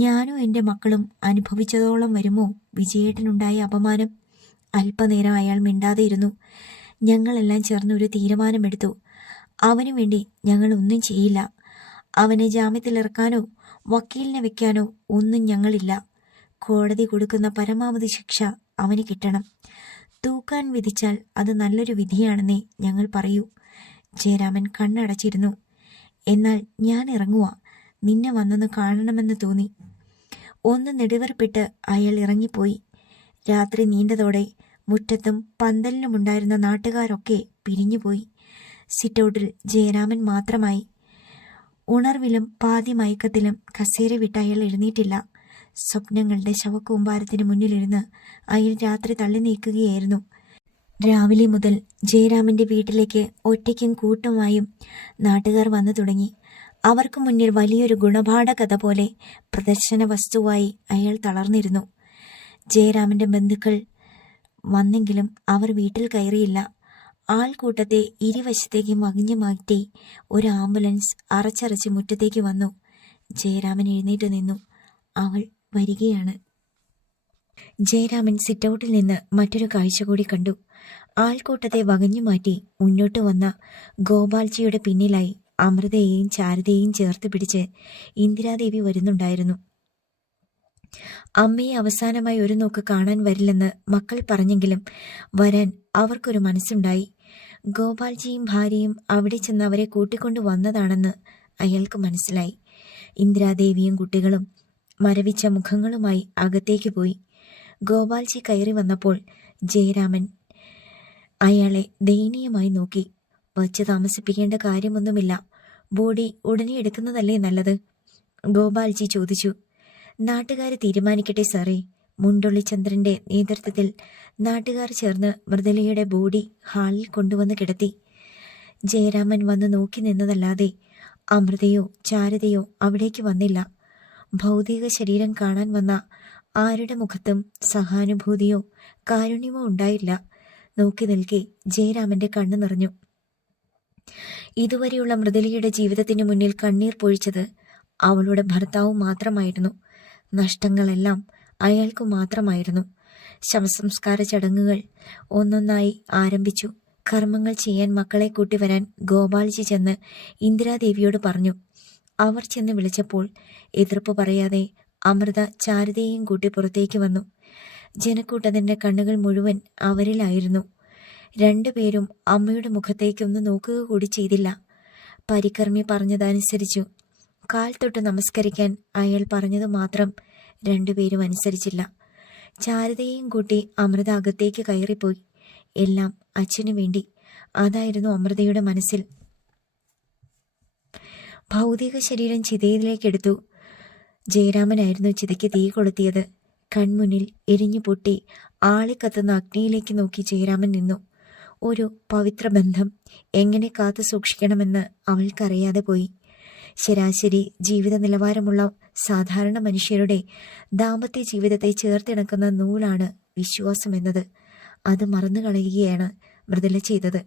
ഞാനും എൻ്റെ മക്കളും അനുഭവിച്ചതോളം വരുമോ വിജയേട്ടനുണ്ടായ അപമാനം? അല്പനേരം അയാൾ മിണ്ടാതെ ഇരുന്നു. ഞങ്ങളെല്ലാം ചേർന്ന് ഒരു തീരുമാനമെടുത്തു. അവനു വേണ്ടി ഞങ്ങൾ ഒന്നും ചെയ്യില്ല. അവനെ ജാമ്യത്തിലിറക്കാനോ വക്കീലിനെ വെക്കാനോ ഒന്നും ഞങ്ങളില്ല. കോടതി കൊടുക്കുന്ന പരമാവധി ശിക്ഷ അവന് കിട്ടണം. തൂക്കാൻ വിധിച്ചാൽ അത് നല്ലൊരു വിധിയാണെന്നേ ഞങ്ങൾ പറയൂ. ജയരാമൻ കണ്ണടച്ചിരുന്നു. എന്നാൽ ഞാൻ ഇറങ്ങുക. നിന്നെ വന്നൊന്ന് കാണണമെന്ന് തോന്നി. ഒന്ന് നെടുവേർപ്പിട്ട് അയാൾ ഇറങ്ങിപ്പോയി. രാത്രി നീണ്ടതോടെ മുറ്റത്തും പന്തലിലുമുണ്ടായിരുന്ന നാട്ടുകാരൊക്കെ പിരിഞ്ഞുപോയി. സിറ്റൗട്ടിൽ ജയരാമൻ മാത്രമായി. ഉണർവിലും പാതി മയക്കത്തിലും കസേര വിട്ട് അയാൾ എഴുന്നേറ്റില്ല. സ്വപ്നങ്ങളുടെ ശവക്കൂമ്പാരത്തിന് മുന്നിലിരുന്ന് അയാൾ രാത്രി തള്ളി നീക്കുകയായിരുന്നു. രാവിലെ മുതൽ ജയരാമന്റെ വീട്ടിലേക്ക് ഒറ്റയ്ക്കും കൂട്ടമായും നാട്ടുകാർ വന്നു തുടങ്ങി. അവർക്ക് മുന്നിൽ വലിയൊരു ഗുണപാഠ കഥ പോലെ പ്രദർശന വസ്തുവായി അയാൾ തളർന്നിരുന്നു. ജയരാമന്റെ ബന്ധുക്കൾ വന്നെങ്കിലും അവർ വീട്ടിൽ കയറിയില്ല. ആൾക്കൂട്ടത്തെ ഇരുവശത്തേക്കും വകിഞ്ഞു മാറ്റി ഒരു ആംബുലൻസ് അറച്ചറച്ച് മുറ്റത്തേക്ക് വന്നു. ജയരാമൻ എഴുന്നേറ്റ് നിന്നു. അവൾ വരികയാണ്. ജയരാമൻ സിറ്റൗട്ടിൽ നിന്ന് മറ്റൊരു കാഴ്ച കൂടി കണ്ടു. ആൾക്കൂട്ടത്തെ വകഞ്ഞു മാറ്റി മുന്നോട്ട് വന്ന ഗോപാൽജിയുടെ പിന്നിലായി അമൃതയെയും ചാരുതയെയും ചേർത്ത് പിടിച്ച് ഇന്ദിരാദേവി വരുന്നുണ്ടായിരുന്നു. അമ്മയെ അവസാനമായി ഒരു നോക്ക് കാണാൻ വരില്ലെന്ന് മക്കൾ പറഞ്ഞെങ്കിലും വരാൻ അവർക്കൊരു മനസ്സുണ്ടായി. ഗോപാൽജിയും ഭാര്യയും അവിടെ ചെന്ന് അവരെ കൂട്ടിക്കൊണ്ടു വന്നതാണെന്ന് അയാൾക്ക് മനസ്സിലായി. ഇന്ദിരാദേവിയും കുട്ടികളും മരവിച്ച മുഖങ്ങളുമായി അകത്തേക്ക് പോയി. ഗോപാൽജി കയറി വന്നപ്പോൾ ജയരാമൻ അയാളെ ദയനീയമായി നോക്കി. വച്ച് താമസിപ്പിക്കേണ്ട കാര്യമൊന്നുമില്ല. ബോഡി ഉടനെ എടുക്കുന്നതല്ലേ നല്ലത്? ഗോപാൽജി ചോദിച്ചു. നാട്ടുകാർ തീരുമാനിക്കട്ടെ സാറേ. മുണ്ടുള്ളിച്ചന്ദ്രന്റെ നേതൃത്വത്തിൽ നാട്ടുകാർ ചേർന്ന് മൃദുലയുടെ ബോഡി ഹാളിൽ കൊണ്ടുവന്ന് കിടത്തി. ജയരാമൻ വന്ന് നോക്കി നിന്നതല്ലാതെ അമൃതയോ ചാരുതയോ അവിടേക്ക് വന്നില്ല. ഭൗതിക ശരീരം കാണാൻ വന്ന ആരുടെ മുഖത്തും സഹാനുഭൂതിയോ കാരുണ്യമോ ഉണ്ടായില്ല. നോക്കി നിൽക്കെ ജയരാമന്റെ കണ്ണു നിറഞ്ഞു. ഇതുവരെയുള്ള മൃദുലയുടെ ജീവിതത്തിന് മുന്നിൽ കണ്ണീർ പൊഴിച്ചത് അവളുടെ ഭർത്താവ് മാത്രമായിരുന്നു. നഷ്ടങ്ങളെല്ലാം അയാൾക്കു മാത്രമായിരുന്നു. ശവസംസ്കാര ചടങ്ങുകൾ ഒന്നൊന്നായി ആരംഭിച്ചു. കർമ്മങ്ങൾ ചെയ്യാൻ മക്കളെ കൂട്ടിവരാൻ ഗോപാൽജി ചെന്ന് ഇന്ദിരാദേവിയോട് പറഞ്ഞു. അവർ ചെന്ന് വിളിച്ചപ്പോൾ എതിർപ്പ് പറയാതെ അമൃത ചാരുതയെയും കൂട്ടി പുറത്തേക്ക് വന്നു. ജനക്കൂട്ടത്തിന്റെ കണ്ണുകൾ മുഴുവൻ അവരിലായിരുന്നു. രണ്ടുപേരും അമ്മയുടെ മുഖത്തേക്കൊന്ന് നോക്കുക കൂടി ചെയ്തില്ല. പരികർമ്മി പറഞ്ഞതനുസരിച്ചു. കാൽ തൊട്ട് നമസ്കരിക്കാൻ അയാൾ പറഞ്ഞത് മാത്രം രണ്ടുപേരും അനുസരിച്ചില്ല. ചാരുതയെയും കൂട്ടി അമൃത അകത്തേക്ക് കയറിപ്പോയി. എല്ലാം അച്ഛനു വേണ്ടി. അതായിരുന്നു അമൃതയുടെ മനസ്സിൽ. ഭൗതിക ശരീരം ചിതയിലേക്കെടുത്തു. ജയരാമനായിരുന്നു ചിതയ്ക്ക് തീ കൊളുത്തിയത്. കൺമുന്നിൽ എരിഞ്ഞു പൊട്ടി ആളിക്കത്തുന്ന അഗ്നിയിലേക്ക് നോക്കി ജയരാമൻ നിന്നു. ഒരു പവിത്ര ബന്ധം എങ്ങനെ കാത്തു സൂക്ഷിക്കണമെന്ന് അവൾക്കറിയാതെ പോയി. ശരാശരി ജീവിത നിലവാരമുള്ള സാധാരണ മനുഷ്യരുടെ ദാമ്പത്യ ജീവിതത്തെ ചേർത്തിണക്കുന്ന നൂലാണ് വിശ്വാസം എന്നത്. അത് മറന്നു കളയുകയാണ് മൃദുല ചെയ്തത്.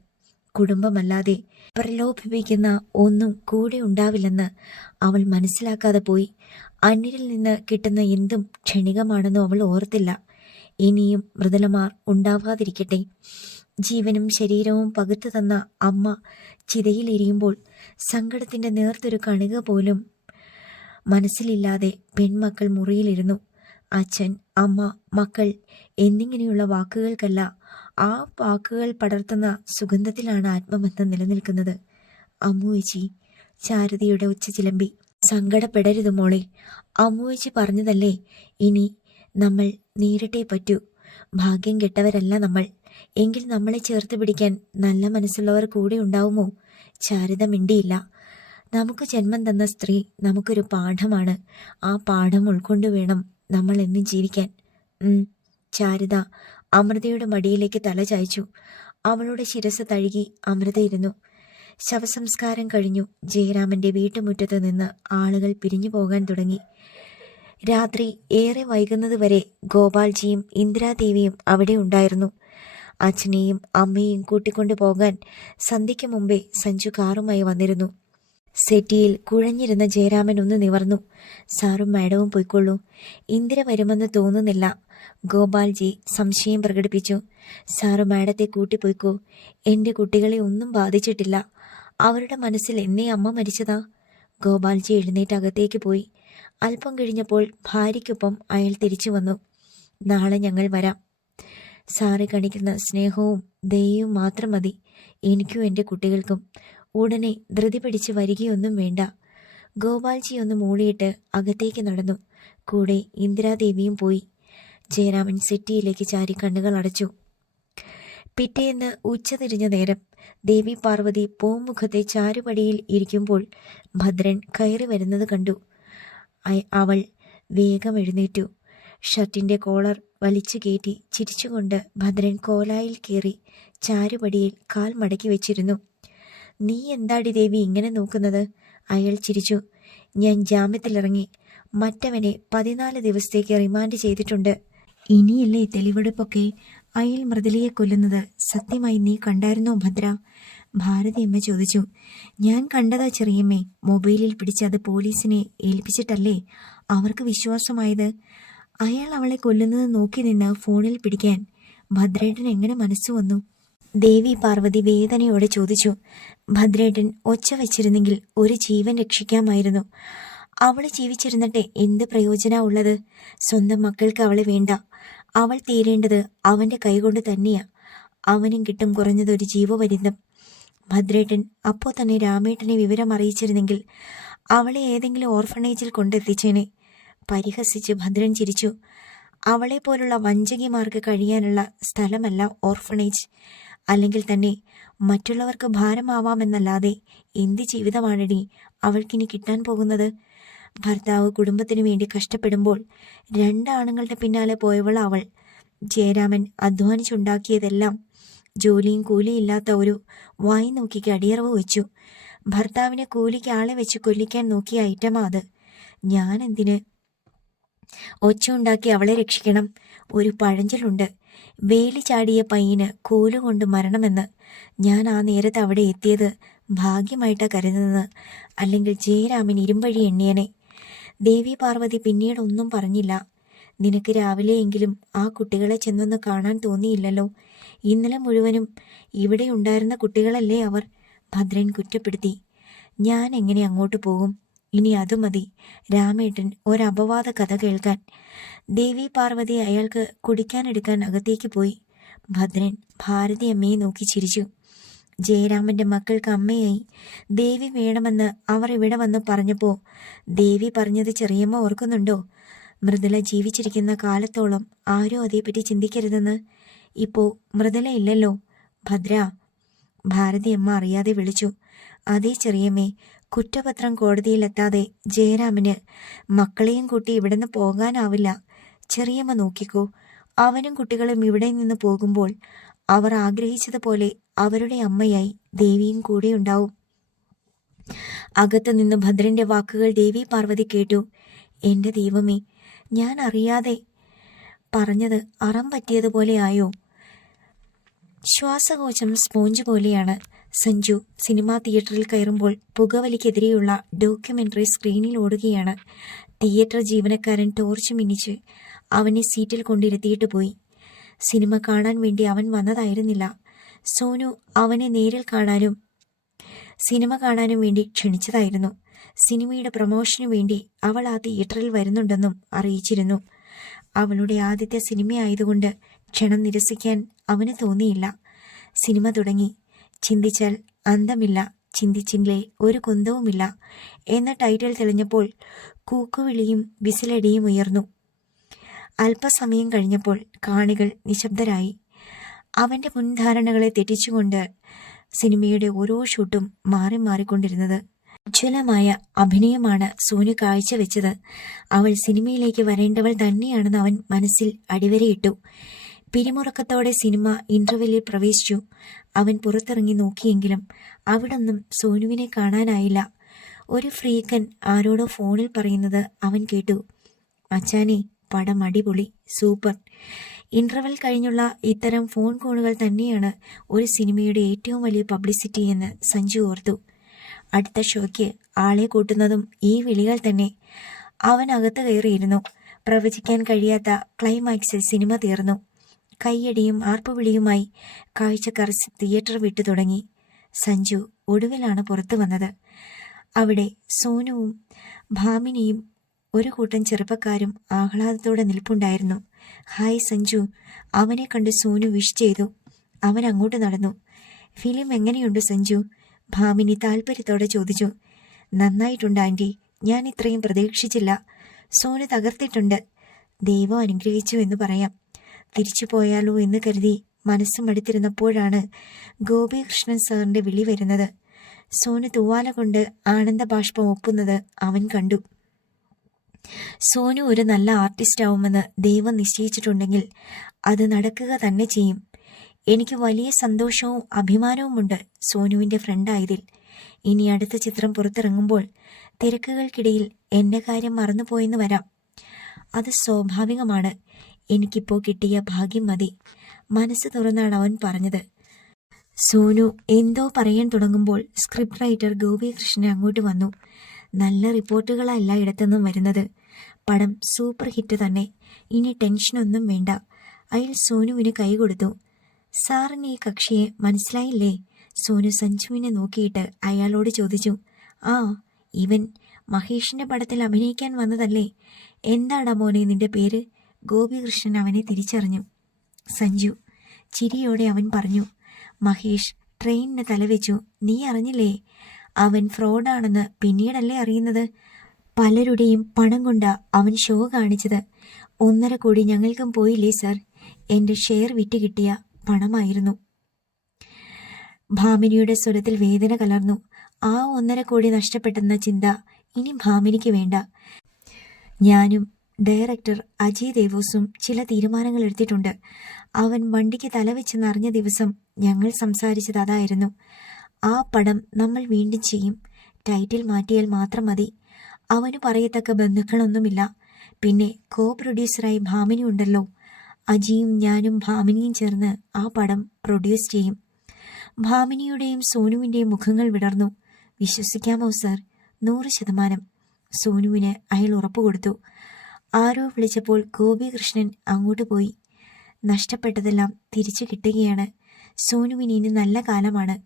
കുടുംബമല്ലാതെ പ്രലോഭിപ്പിക്കുന്ന ഒന്നും കൂടെ ഉണ്ടാവില്ലെന്ന് അവൾ മനസ്സിലാക്കാതെ പോയി. അന്യരിൽ നിന്ന് കിട്ടുന്ന എന്തും ക്ഷണികമാണെന്നും അവൾ ഓർത്തില്ല. ഇനിയും മൃദുലമാർ ഉണ്ടാവാതിരിക്കട്ടെ. ജീവനും ശരീരവും പകുത്തു തന്ന അമ്മ ചിതയിലെരിയുമ്പോൾ സങ്കടത്തിന്റെ നേർത്തൊരു കണിക പോലും മനസ്സിലില്ലാതെ പെൺമക്കൾ മുറിയിലിരുന്നു. അച്ഛൻ, അമ്മ, മക്കൾ എന്നിങ്ങനെയുള്ള വാക്കുകൾക്കല്ല, ആ വാക്കുകൾ പടർത്തുന്ന സുഗന്ധത്തിലാണ് ആത്മബന്ധം നിലനിൽക്കുന്നത്. അമ്മുവേച്ചി, ചാരുതയുടെ ഒച്ച ചിലമ്പി. സങ്കടപ്പെടരുത് മോളെ. അമ്മുവേച്ചി പറഞ്ഞതല്ലേ, ഇനി നമ്മൾ നേരിട്ടേ പറ്റൂ. ഭാഗ്യം കെട്ടവരല്ല നമ്മൾ. എങ്കിൽ നമ്മളെ ചേർത്ത് പിടിക്കാൻ നല്ല മനസ്സുള്ളവർ കൂടെ ഉണ്ടാവുമോ? ചാരുത മിണ്ടിയില്ല. നമുക്ക് ജന്മം തന്ന സ്ത്രീ നമുക്കൊരു പാഠമാണ്. ആ പാഠം ഉൾക്കൊണ്ടു വേണം നമ്മൾ എന്നും ജീവിക്കാൻ. ചാരുത അമൃതയുടെ മടിയിലേക്ക് തല ചായ്ച്ചു. അവളുടെ ശിരസ് തഴുകി അമൃത ഇരുന്നു. ശവസംസ്കാരം കഴിഞ്ഞു. ജയരാമന്റെ വീട്ടുമുറ്റത്ത് നിന്ന് ആളുകൾ പിരിഞ്ഞു പോകാൻ തുടങ്ങി. രാത്രി ഏറെ വൈകുന്നതുവരെ ഗോപാൽജിയും ഇന്ദിരാദേവിയും അവിടെ ഉണ്ടായിരുന്നു. അച്ഛനെയും അമ്മയെയും കൂട്ടിക്കൊണ്ടു പോകാൻ സന്ധ്യയ്ക്ക് മുമ്പേ സഞ്ജു കാറുമായി വന്നിരുന്നു. സെറ്റിയിൽ കുഴഞ്ഞിരുന്ന ജയരാമൻ ഒന്ന് നിവർന്നു. സാറും മാഡവും പോയിക്കൊള്ളൂ. ഇന്ദിര വരുമെന്ന് തോന്നുന്നില്ല. ഗോപാൽജി സംശയം പ്രകടിപ്പിച്ചു. സാറു മാഡത്തെ കൂട്ടിപ്പോയിക്കോ. എന്റെ കുട്ടികളെ ഒന്നും ബാധിച്ചിട്ടില്ല. അവരുടെ മനസ്സിൽ എന്നേ അമ്മ മരിച്ചതാ. ഗോപാൽജി എഴുന്നേറ്റ് അകത്തേക്ക് പോയി. അല്പം കഴിഞ്ഞപ്പോൾ ഭാര്യയ്ക്കൊപ്പം അയാൾ തിരിച്ചു വന്നു. നാളെ ഞങ്ങൾ വരാം. സാറ് കാണിക്കുന്ന സ്നേഹവും ദയയും മാത്രം മതി എനിക്കും എൻ്റെ കുട്ടികൾക്കും. ഉടനെ ധൃതി പിടിച്ച് വരികയൊന്നും വേണ്ട. ഗോപാൽജി ഒന്ന് മൂളിയിട്ട് അകത്തേക്ക് നടന്നു. കൂടെ ഇന്ദിരാദേവിയും പോയി. ജയരാമൻ സെറ്റിയിലേക്ക് ചാരി കണ്ണുകൾ അടച്ചു. പിറ്റേന്ന് ഉച്ചതിരിഞ്ഞ നേരം ദേവി പാർവതി പൂമുഖത്തെ ചാരുപടിയിൽ ഇരിക്കുമ്പോൾ ഭദ്രൻ കയറി വരുന്നത് കണ്ടു. അവൾ വേഗം എഴുന്നേറ്റു. ഷർട്ടിന്റെ കോളർ വലിച്ചു കയറ്റി ചിരിച്ചുകൊണ്ട് ഭദ്രൻ കോലായിൽ കയറി ചാരുപടിയിൽ കാൽ മടക്കി വെച്ചിരുന്നു. നീ എന്താടി ദേവി ഇങ്ങനെ നോക്കുന്നത്? അയാൾ ചിരിച്ചു. ഞാൻ ജാമ്യത്തിലിറങ്ങി. മറ്റവനെ 14 ദിവസത്തേക്ക് റിമാൻഡ് ചെയ്തിട്ടുണ്ട്. ഇനിയല്ലേ തെളിവെടുപ്പൊക്കെ. അയാൾ മൃദുലയെ കൊല്ലുന്നത് സത്യമായി നീ കണ്ടായിരുന്നോ ഭദ്ര? ഭാരതിയമ്മ ചോദിച്ചു. ഞാൻ കണ്ടതാ ചെറിയമ്മേ. മൊബൈലിൽ പിടിച്ച് അത് പോലീസിനെ ഏൽപ്പിച്ചിട്ടല്ലേ അവർക്ക് വിശ്വാസമായത്. അയാൾ അവളെ കൊല്ലുന്നത് നോക്കി നിന്ന് ഫോണിൽ പിടിക്കാൻ ഭദ്രേട്ടൻ എങ്ങനെ മനസ്സു വന്നു? ദേവി പാർവതി വേദനയോടെ ചോദിച്ചു. ഭദ്രേട്ടൻ ഒച്ച വെച്ചിരുന്നെങ്കിൽ ഒരു ജീവൻ രക്ഷിക്കാമായിരുന്നു. അവള് ജീവിച്ചിരുന്നിട്ട് എന്ത് പ്രയോജന ഉള്ളത്? സ്വന്തം മക്കൾക്ക് അവളെ വേണ്ട. അവൾ തീരേണ്ടത് അവന്റെ കൈകൊണ്ട് തന്നെയാ. അവനും കിട്ടും കുറഞ്ഞതൊരു ജീവപര്യന്തം. ഭദ്രേട്ടൻ അപ്പോൾ തന്നെ രാമേട്ടനെ വിവരം അറിയിച്ചിരുന്നെങ്കിൽ അവളെ ഏതെങ്കിലും ഓർഫണേജിൽ കൊണ്ടെത്തിച്ചേനെ. പരിഹസിച്ച് ഭദ്രൻ ചിരിച്ചു. അവളെ പോലുള്ള വഞ്ചകിമാർക്ക് കഴിയാനുള്ള സ്ഥലമല്ല ഓർഫണേജ്. അല്ലെങ്കിൽ തന്നെ മറ്റുള്ളവർക്ക് ഭാരമാവാമെന്നല്ലാതെ എന്ത് ജീവിതമാണടി അവൾക്കിനി കിട്ടാൻ പോകുന്നത്? ഭർത്താവ് കുടുംബത്തിനു വേണ്ടി കഷ്ടപ്പെടുമ്പോൾ 2 ആണുങ്ങളുടെ പിന്നാലെ പോയവൾ അവൾ. ജയരാമൻ അധ്വാനിച്ചുണ്ടാക്കിയതെല്ലാം ജോലിയും കൂലിയില്ലാത്ത ഒരു വായി നോക്കിക്ക് അടിയറവ് വെച്ചു. ഭർത്താവിനെ കൂലിക്ക് ആളെ വെച്ച് കൊല്ലിക്കാൻ നോക്കിയ ഐറ്റമാ അത്. ഞാൻ എന്തിന് ഒച്ച ഉണ്ടാക്കി അവളെ രക്ഷിക്കണം? ഒരു പഴഞ്ചൊല്ലുണ്ട്, വേലി ചാടിയ പയ്യന് കോലുകൊണ്ട് മരണമെന്ന്. ഞാൻ ആ നേരത്ത് അവിടെ എത്തിയത് ഭാഗ്യമായിട്ടാ കരുതുന്നത്. അല്ലെങ്കിൽ ജയരാമൻ ഇരുമ്പഴി എണ്ണിയനെ. ദേവി പാർവതി പിന്നീട് ഒന്നും പറഞ്ഞില്ല. നിനക്ക് രാവിലെയെങ്കിലും ആ കുട്ടികളെ ചെന്നൊന്ന് കാണാൻ തോന്നിയില്ലല്ലോ. ഇന്നലെ മുഴുവനും ഇവിടെ ഉണ്ടായിരുന്ന കുട്ടികളല്ലേ അവർ. ഭദ്രൻ കുറ്റപ്പെടുത്തി. ഞാൻ എങ്ങനെ അങ്ങോട്ട് പോകും? ഇനി അതു മതി രാമേട്ടൻ ഒരപവാദ കഥ കേൾക്കാൻ. ദേവി പാർവതി അയാൾക്ക് കുടിക്കാനെടുക്കാൻ അകത്തേക്ക് പോയി. ഭദ്രൻ ഭാരതി അമ്മയെ നോക്കി ചിരിച്ചു. ജയരാമന്റെ മക്കൾക്ക് അമ്മയായി ദേവി വേണമെന്ന് അവർ ഇവിടെ വന്ന് പറഞ്ഞപ്പോൾ ദേവി പറഞ്ഞത് ചെറിയമ്മ ഓർക്കുന്നുണ്ടോ? മൃദുല ജീവിച്ചിരിക്കുന്ന കാലത്തോളം ആരും അതേപ്പറ്റി ചിന്തിക്കരുതെന്ന്. ഇപ്പോ മൃദുല ഇല്ലല്ലോ. ഭദ്ര, ഭാരതി അമ്മ അറിയാതെ വിളിച്ചു. അതേ ചെറിയമ്മേ, കുറ്റപത്രം കോടതിയിലെത്താതെ ജയരാമന് മക്കളെയും കൂട്ടി ഇവിടുന്ന് പോകാനാവില്ല. ചെറിയമ്മ നോക്കിക്കോ, അവനും കുട്ടികളും ഇവിടെ നിന്ന് പോകുമ്പോൾ അവർ ആഗ്രഹിച്ചതുപോലെ അവരുടെ അമ്മയായി ദേവിയും കൂടെ ഉണ്ടാവും. അകത്തു നിന്ന് ഭദ്രന്റെ വാക്കുകൾ ദേവി പാർവതി കേട്ടു. എന്റെ ദൈവമേ, ഞാൻ അറിയാതെ പറഞ്ഞത് അറം പറ്റിയതുപോലെ ആയോ? ശ്വാസകോശം സ്പോഞ്ച് പോലെയാണ്. സഞ്ജു സിനിമാ തിയേറ്ററിൽ കയറുമ്പോൾ പുകവലിക്കെതിരെയുള്ള ഡോക്യുമെന്ററി സ്ക്രീനിൽ ഓടുകയാണ്. തിയേറ്റർ ജീവനക്കാരൻ ടോർച്ച് മിന്നിച്ച് അവനെ സീറ്റിൽ കൊണ്ടിരുത്തിയിട്ട് പോയി. സിനിമ കാണാൻ വേണ്ടി അവൻ വന്നതായിരുന്നില്ല. സോനു അവനെ നേരിൽ കാണാനും സിനിമ കാണാനും വേണ്ടി ക്ഷണിച്ചതായിരുന്നു. സിനിമയുടെ പ്രൊമോഷനു വേണ്ടി അവൾ ആ തിയേറ്ററിൽ വരുന്നുണ്ടെന്നും അറിയിച്ചിരുന്നു. അവളുടെ ആദ്യത്തെ സിനിമയായതുകൊണ്ട് ക്ഷണം നിരസിക്കാൻ അവന് തോന്നിയില്ല. സിനിമ തുടങ്ങി. ചിന്തിച്ചാൽ അന്തമില്ല, ചിന്തിച്ചില്ലേ ഒരു കുന്തവുമില്ല എന്ന ടൈറ്റിൽ തെളിഞ്ഞപ്പോൾ കൂക്കുവിളിയും വിസിലടിയും ഉയർന്നു. അല്പസമയം കഴിഞ്ഞപ്പോൾ കാണികൾ നിശബ്ദരായി. അവന്റെ മുൻധാരണകളെ തെറ്റിച്ചുകൊണ്ട് സിനിമയുടെ ഓരോ ഷൂട്ടും മാറി മാറിക്കൊണ്ടിരുന്നത്. ഉജ്ജ്വലമായ അഭിനയമാണ് സോനു കാഴ്ചവെച്ചത്. അവൾ സിനിമയിലേക്ക് വരേണ്ടവൾ തന്നെയാണെന്ന് അവൻ മനസ്സിൽ അടിവരയിട്ടു. പിരിമുറക്കത്തോടെ സിനിമ ഇന്റർവെല്ലിൽ പ്രവേശിച്ചു. അവൻ പുറത്തിറങ്ങി നോക്കിയെങ്കിലും അവിടൊന്നും സോനുവിനെ കാണാനായില്ല. ഒരു ഫ്രീക്കൻ ആരോടോ ഫോണിൽ പറയുന്നത് അവൻ കേട്ടു. അച്ചാനെ, പടം അടിപൊളി, സൂപ്പർ. ഇന്റർവെൽ കഴിഞ്ഞുള്ള ഇത്തരം ഫോൺ കോളുകൾ തന്നെയാണ് ഒരു സിനിമയുടെ ഏറ്റവും വലിയ പബ്ലിസിറ്റി എന്ന് സഞ്ജു ഓർത്തു. അടുത്ത ഷോയ്ക്ക് ആളെ കൂട്ടുന്നതും ഈ വിളികൾ തന്നെ. അവൻ അകത്ത് കയറിയിരുന്നു. പ്രവചിക്കാൻ കഴിയാത്ത ക്ലൈമാക്സിൽ സിനിമ തീർന്നു. കയ്യടിയും ആർപ്പുവിളിയുമായി കാഴ്ചക്കാർ തിയേറ്റർ വിട്ടു തുടങ്ങി. സഞ്ജു ഒടുവിലാണ് പുറത്തു വന്നത്. അവിടെ സോനുവും ഭാമിനിയും ഒരു കൂട്ടം ചെറുപ്പക്കാരും ആഹ്ലാദത്തോടെ നിൽപ്പുണ്ടായിരുന്നു. ഹായ് സഞ്ജു. അവനെ കണ്ട് സോനു വിഷ് ചെയ്തു. അവൻ അങ്ങോട്ട് നടന്നു. ഫിലിം എങ്ങനെയുണ്ട് സഞ്ജു? ഭാമിനി താല്പര്യത്തോടെ ചോദിച്ചു. നന്നായിട്ടുണ്ട് ആൻറ്റി, ഞാൻ ഇത്രയും പ്രതീക്ഷിച്ചില്ല. സോനു തകർത്തിട്ടുണ്ട്. ദൈവം അനുഗ്രഹിച്ചു എന്ന് പറയാം. തിരിച്ചു പോയാലോ എന്ന് കരുതി മനസ്സ് മടുത്തിരുന്നപ്പോഴാണ് ഗോപികൃഷ്ണൻ സാറിന്റെ വിളി വരുന്നത്. സോനു തൂവാല കൊണ്ട് ആനന്ദ ബാഷ്പം ഒപ്പുന്നത് അവൻ കണ്ടു. സോനു ഒരു നല്ല ആർട്ടിസ്റ്റ് ആവുമെന്ന് ദൈവം നിശ്ചയിച്ചിട്ടുണ്ടെങ്കിൽ അത് നടക്കുക തന്നെ ചെയ്യും. എനിക്ക് വലിയ സന്തോഷവും അഭിമാനവുമുണ്ട് സോനുവിന്റെ ഫ്രണ്ടായതിൽ. ഇനി അടുത്ത ചിത്രം പുറത്തിറങ്ങുമ്പോൾ തിരക്കുകൾക്കിടയിൽ എന്റെ കാര്യം മറന്നുപോയെന്ന് വരാം. അത് സ്വാഭാവികമാണ്. എനിക്കിപ്പോ കിട്ടിയ ഭാഗ്യം മതി. മനസ്സ് തുറന്നാണ് അവൻ പറഞ്ഞത്. സോനു എന്തോ പറയാൻ തുടങ്ങുമ്പോൾ സ്ക്രിപ്റ്റ് റൈറ്റർ ഗോപികൃഷ്ണൻ അങ്ങോട്ട് വന്നു. നല്ല റിപ്പോർട്ടുകളല്ല ഇടത്തുനിന്നും വരുന്നത്. പടം സൂപ്പർ ഹിറ്റ് തന്നെ. ഇനി ടെൻഷനൊന്നും വേണ്ട. അയാൾ സോനുവിന് കൈ കൊടുത്തു. സാറിന് ഈ കക്ഷിയെ മനസ്സിലായില്ലേ? സോനു സഞ്ജുവിനെ നോക്കിയിട്ട് അയാളോട് ചോദിച്ചു. ആ, ഇവൻ മഹേഷിന്റെ പടത്തിൽ അഭിനയിക്കാൻ വന്നതല്ലേ? എന്താടാ മോനെ നിന്റെ പേര്? ഗോപികൃഷ്ണൻ അവനെ തിരിച്ചറിഞ്ഞു. സഞ്ജു. ചിരിയോടെ അവൻ പറഞ്ഞു. മഹേഷ് ട്രെയിനിന് തലവെച്ചു. നീ അറിഞ്ഞില്ലേ? അവൻ ഫ്രോഡാണെന്ന് പിന്നീടല്ലേ അറിയുന്നത്. പലരുടെയും പണം കൊണ്ടാ അവൻ ഷോ കാണിച്ചത്. 1.5 കോടി ഞങ്ങൾക്കും പോയില്ലേ സർ? എന്റെ ഷെയർ വിറ്റ് കിട്ടിയ പണമായിരുന്നു. ഭാമിനിയുടെ സ്വരത്തിൽ വേദന കലർന്നു. ആ 1.5 കോടി നഷ്ടപ്പെട്ടെന്ന ചിന്ത ഇനി ഭാമിനിക്ക് വേണ്ട. ഞാനും ഡയറക്ടർ അജയ് ദേവോസും ചില തീരുമാനങ്ങൾ എടുത്തിട്ടുണ്ട്. അവൻ വണ്ടിക്ക് തലവെച്ചെന്നറിഞ്ഞ ദിവസം ഞങ്ങൾ സംസാരിച്ചത് അതായിരുന്നു. ആ പടം നമ്മൾ വീണ്ടും ചെയ്യും. ടൈറ്റിൽ മാറ്റിയാൽ മാത്രം മതി. അവന് പറയത്തക്ക ബന്ധുക്കളൊന്നുമില്ല. പിന്നെ കോ പ്രൊഡ്യൂസറായി ഭാമിനി ഉണ്ടല്ലോ. അജിയും ഞാനും ഭാമിനിയും ചേർന്ന് ആ പടം പ്രൊഡ്യൂസ് ചെയ്യും. ഭാമിനിയുടെയും സോനുവിൻ്റെയും മുഖങ്ങൾ വിടർന്നു. വിശ്വസിക്കാമോ സർ? 100%. സോനുവിന് അയാൾ ഉറപ്പുകൊടുത്തു. ആരോ വിളിച്ചപ്പോൾ ഗോപികൃഷ്ണൻ അങ്ങോട്ട് പോയി. നഷ്ടപ്പെട്ടതെല്ലാം തിരിച്ചു കിട്ടുകയാണ്. സോനുവിന് ഇനി നല്ല കാലമാണ്.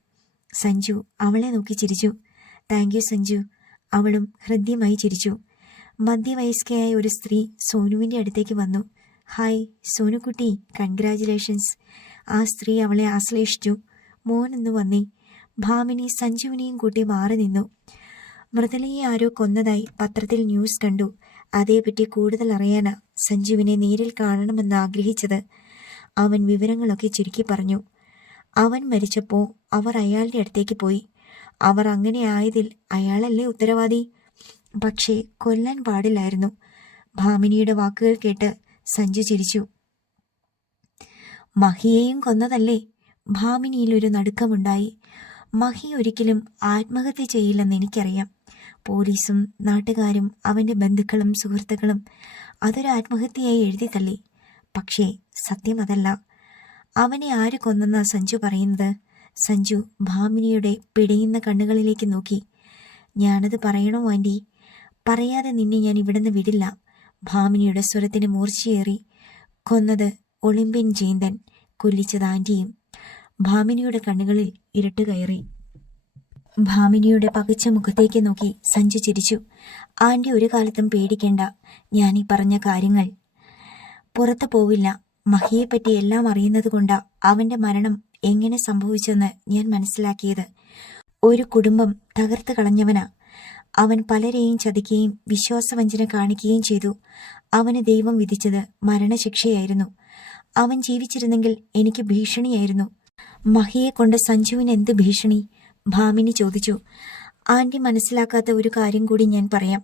സഞ്ജു അവളെ നോക്കി ചിരിച്ചു. Thank you Sanju. അവളും ഹൃദ്യമായി ചിരിച്ചു. മധ്യവയസ്കയായ ഒരു സ്ത്രീ സോനുവിൻ്റെ അടുത്തേക്ക് വന്നു. ഹായ് സോനുകുട്ടി, കൺഗ്രാജുലേഷൻസ്. ആ സ്ത്രീ അവളെ ആശ്ലേഷിച്ചു. മോനൊന്നു വന്നേ. ഭാമിനി സഞ്ജുവിനെയും കൂട്ടി മാറി നിന്നു. മൃദുലയെ ആരോ കൊന്നതായി പത്രത്തിൽ ന്യൂസ് കണ്ടു. അതേപ്പറ്റി കൂടുതൽ അറിയാനാ സഞ്ജുവിനെ നേരിൽ കാണണമെന്ന് ആഗ്രഹിച്ചത്. അവൻ വിവരങ്ങളൊക്കെ ചുരുക്കി പറഞ്ഞു. അവൻ മരിച്ചപ്പോൾ അവർ അയാളുടെ അടുത്തേക്ക് പോയി. അവർ അങ്ങനെ ആയതിൽ അയാളല്ലേ ഉത്തരവാദി. പക്ഷേ കൊല്ലാൻ പാടില്ലായിരുന്നു. ഭാമിനിയുടെ വാക്കുകൾ കേട്ട് സഞ്ജു ചിരിച്ചു. മഹിയെയും കൊന്നതല്ലേ? ഭാമിനിയിലൊരു നടുക്കമുണ്ടായി. മഹി ഒരിക്കലും ആത്മഹത്യ ചെയ്യില്ലെന്ന് എനിക്കറിയാം. പോലീസും നാട്ടുകാരും അവൻ്റെ ബന്ധുക്കളും സുഹൃത്തുക്കളും അതൊരു ആത്മഹത്യയായി എഴുതി തള്ളി. പക്ഷേ സത്യം അതല്ല. അവനെ ആര് കൊന്നെന്നാ സഞ്ജു പറയുന്നത്? സഞ്ജു ഭാമിനിയുടെ പിടയുന്ന കണ്ണുകളിലേക്ക് നോക്കി. ഞാനത് പറയണോ ആൻറ്റി? പറയാതെ നിന്നെ ഞാൻ ഇവിടുന്ന് വിടില്ല. ഭാമിനിയുടെ സ്വരത്തിന് മൂർച്ചയേറി. കൊന്നത് ഒളിമ്പ്യൻ ജയന്തൻ, കൊല്ലിച്ചത് ആൻറ്റിയും. ഭാമിനിയുടെ കണ്ണുകളിൽ ഇരുട്ട് കയറി. ഭാമിനിയുടെ പകച്ച മുഖത്തേക്ക് നോക്കി സഞ്ജു ചിരിച്ചു. ആൻറ്റി ഒരു കാലത്തും പേടിക്കേണ്ട. ഞാനീ പറഞ്ഞ കാര്യങ്ങൾ പുറത്തു പോവില്ല. മഹിയെപ്പറ്റി എല്ലാം അറിയുന്നത് കൊണ്ടാ അവൻ്റെ മരണം എങ്ങനെ സംഭവിച്ചെന്ന് ഞാൻ മനസ്സിലാക്കിയത്. ഒരു കുടുംബം തകർത്ത് കളഞ്ഞവനാ അവൻ. പലരെയും ചതിക്കുകയും വിശ്വാസവഞ്ചന കാണിക്കുകയും ചെയ്തു. അവന് ദൈവം വിധിച്ചത് മരണശിക്ഷയായിരുന്നു. അവൻ ജീവിച്ചിരുന്നെങ്കിൽ എനിക്ക് ഭീഷണിയായിരുന്നു. മഹിയെ കൊണ്ട് സഞ്ജുവിന് എന്ത് ഭീഷണി? ഭാമിനി ചോദിച്ചു. ആൻറ്റി മനസ്സിലാക്കാത്ത ഒരു കാര്യം കൂടി ഞാൻ പറയാം.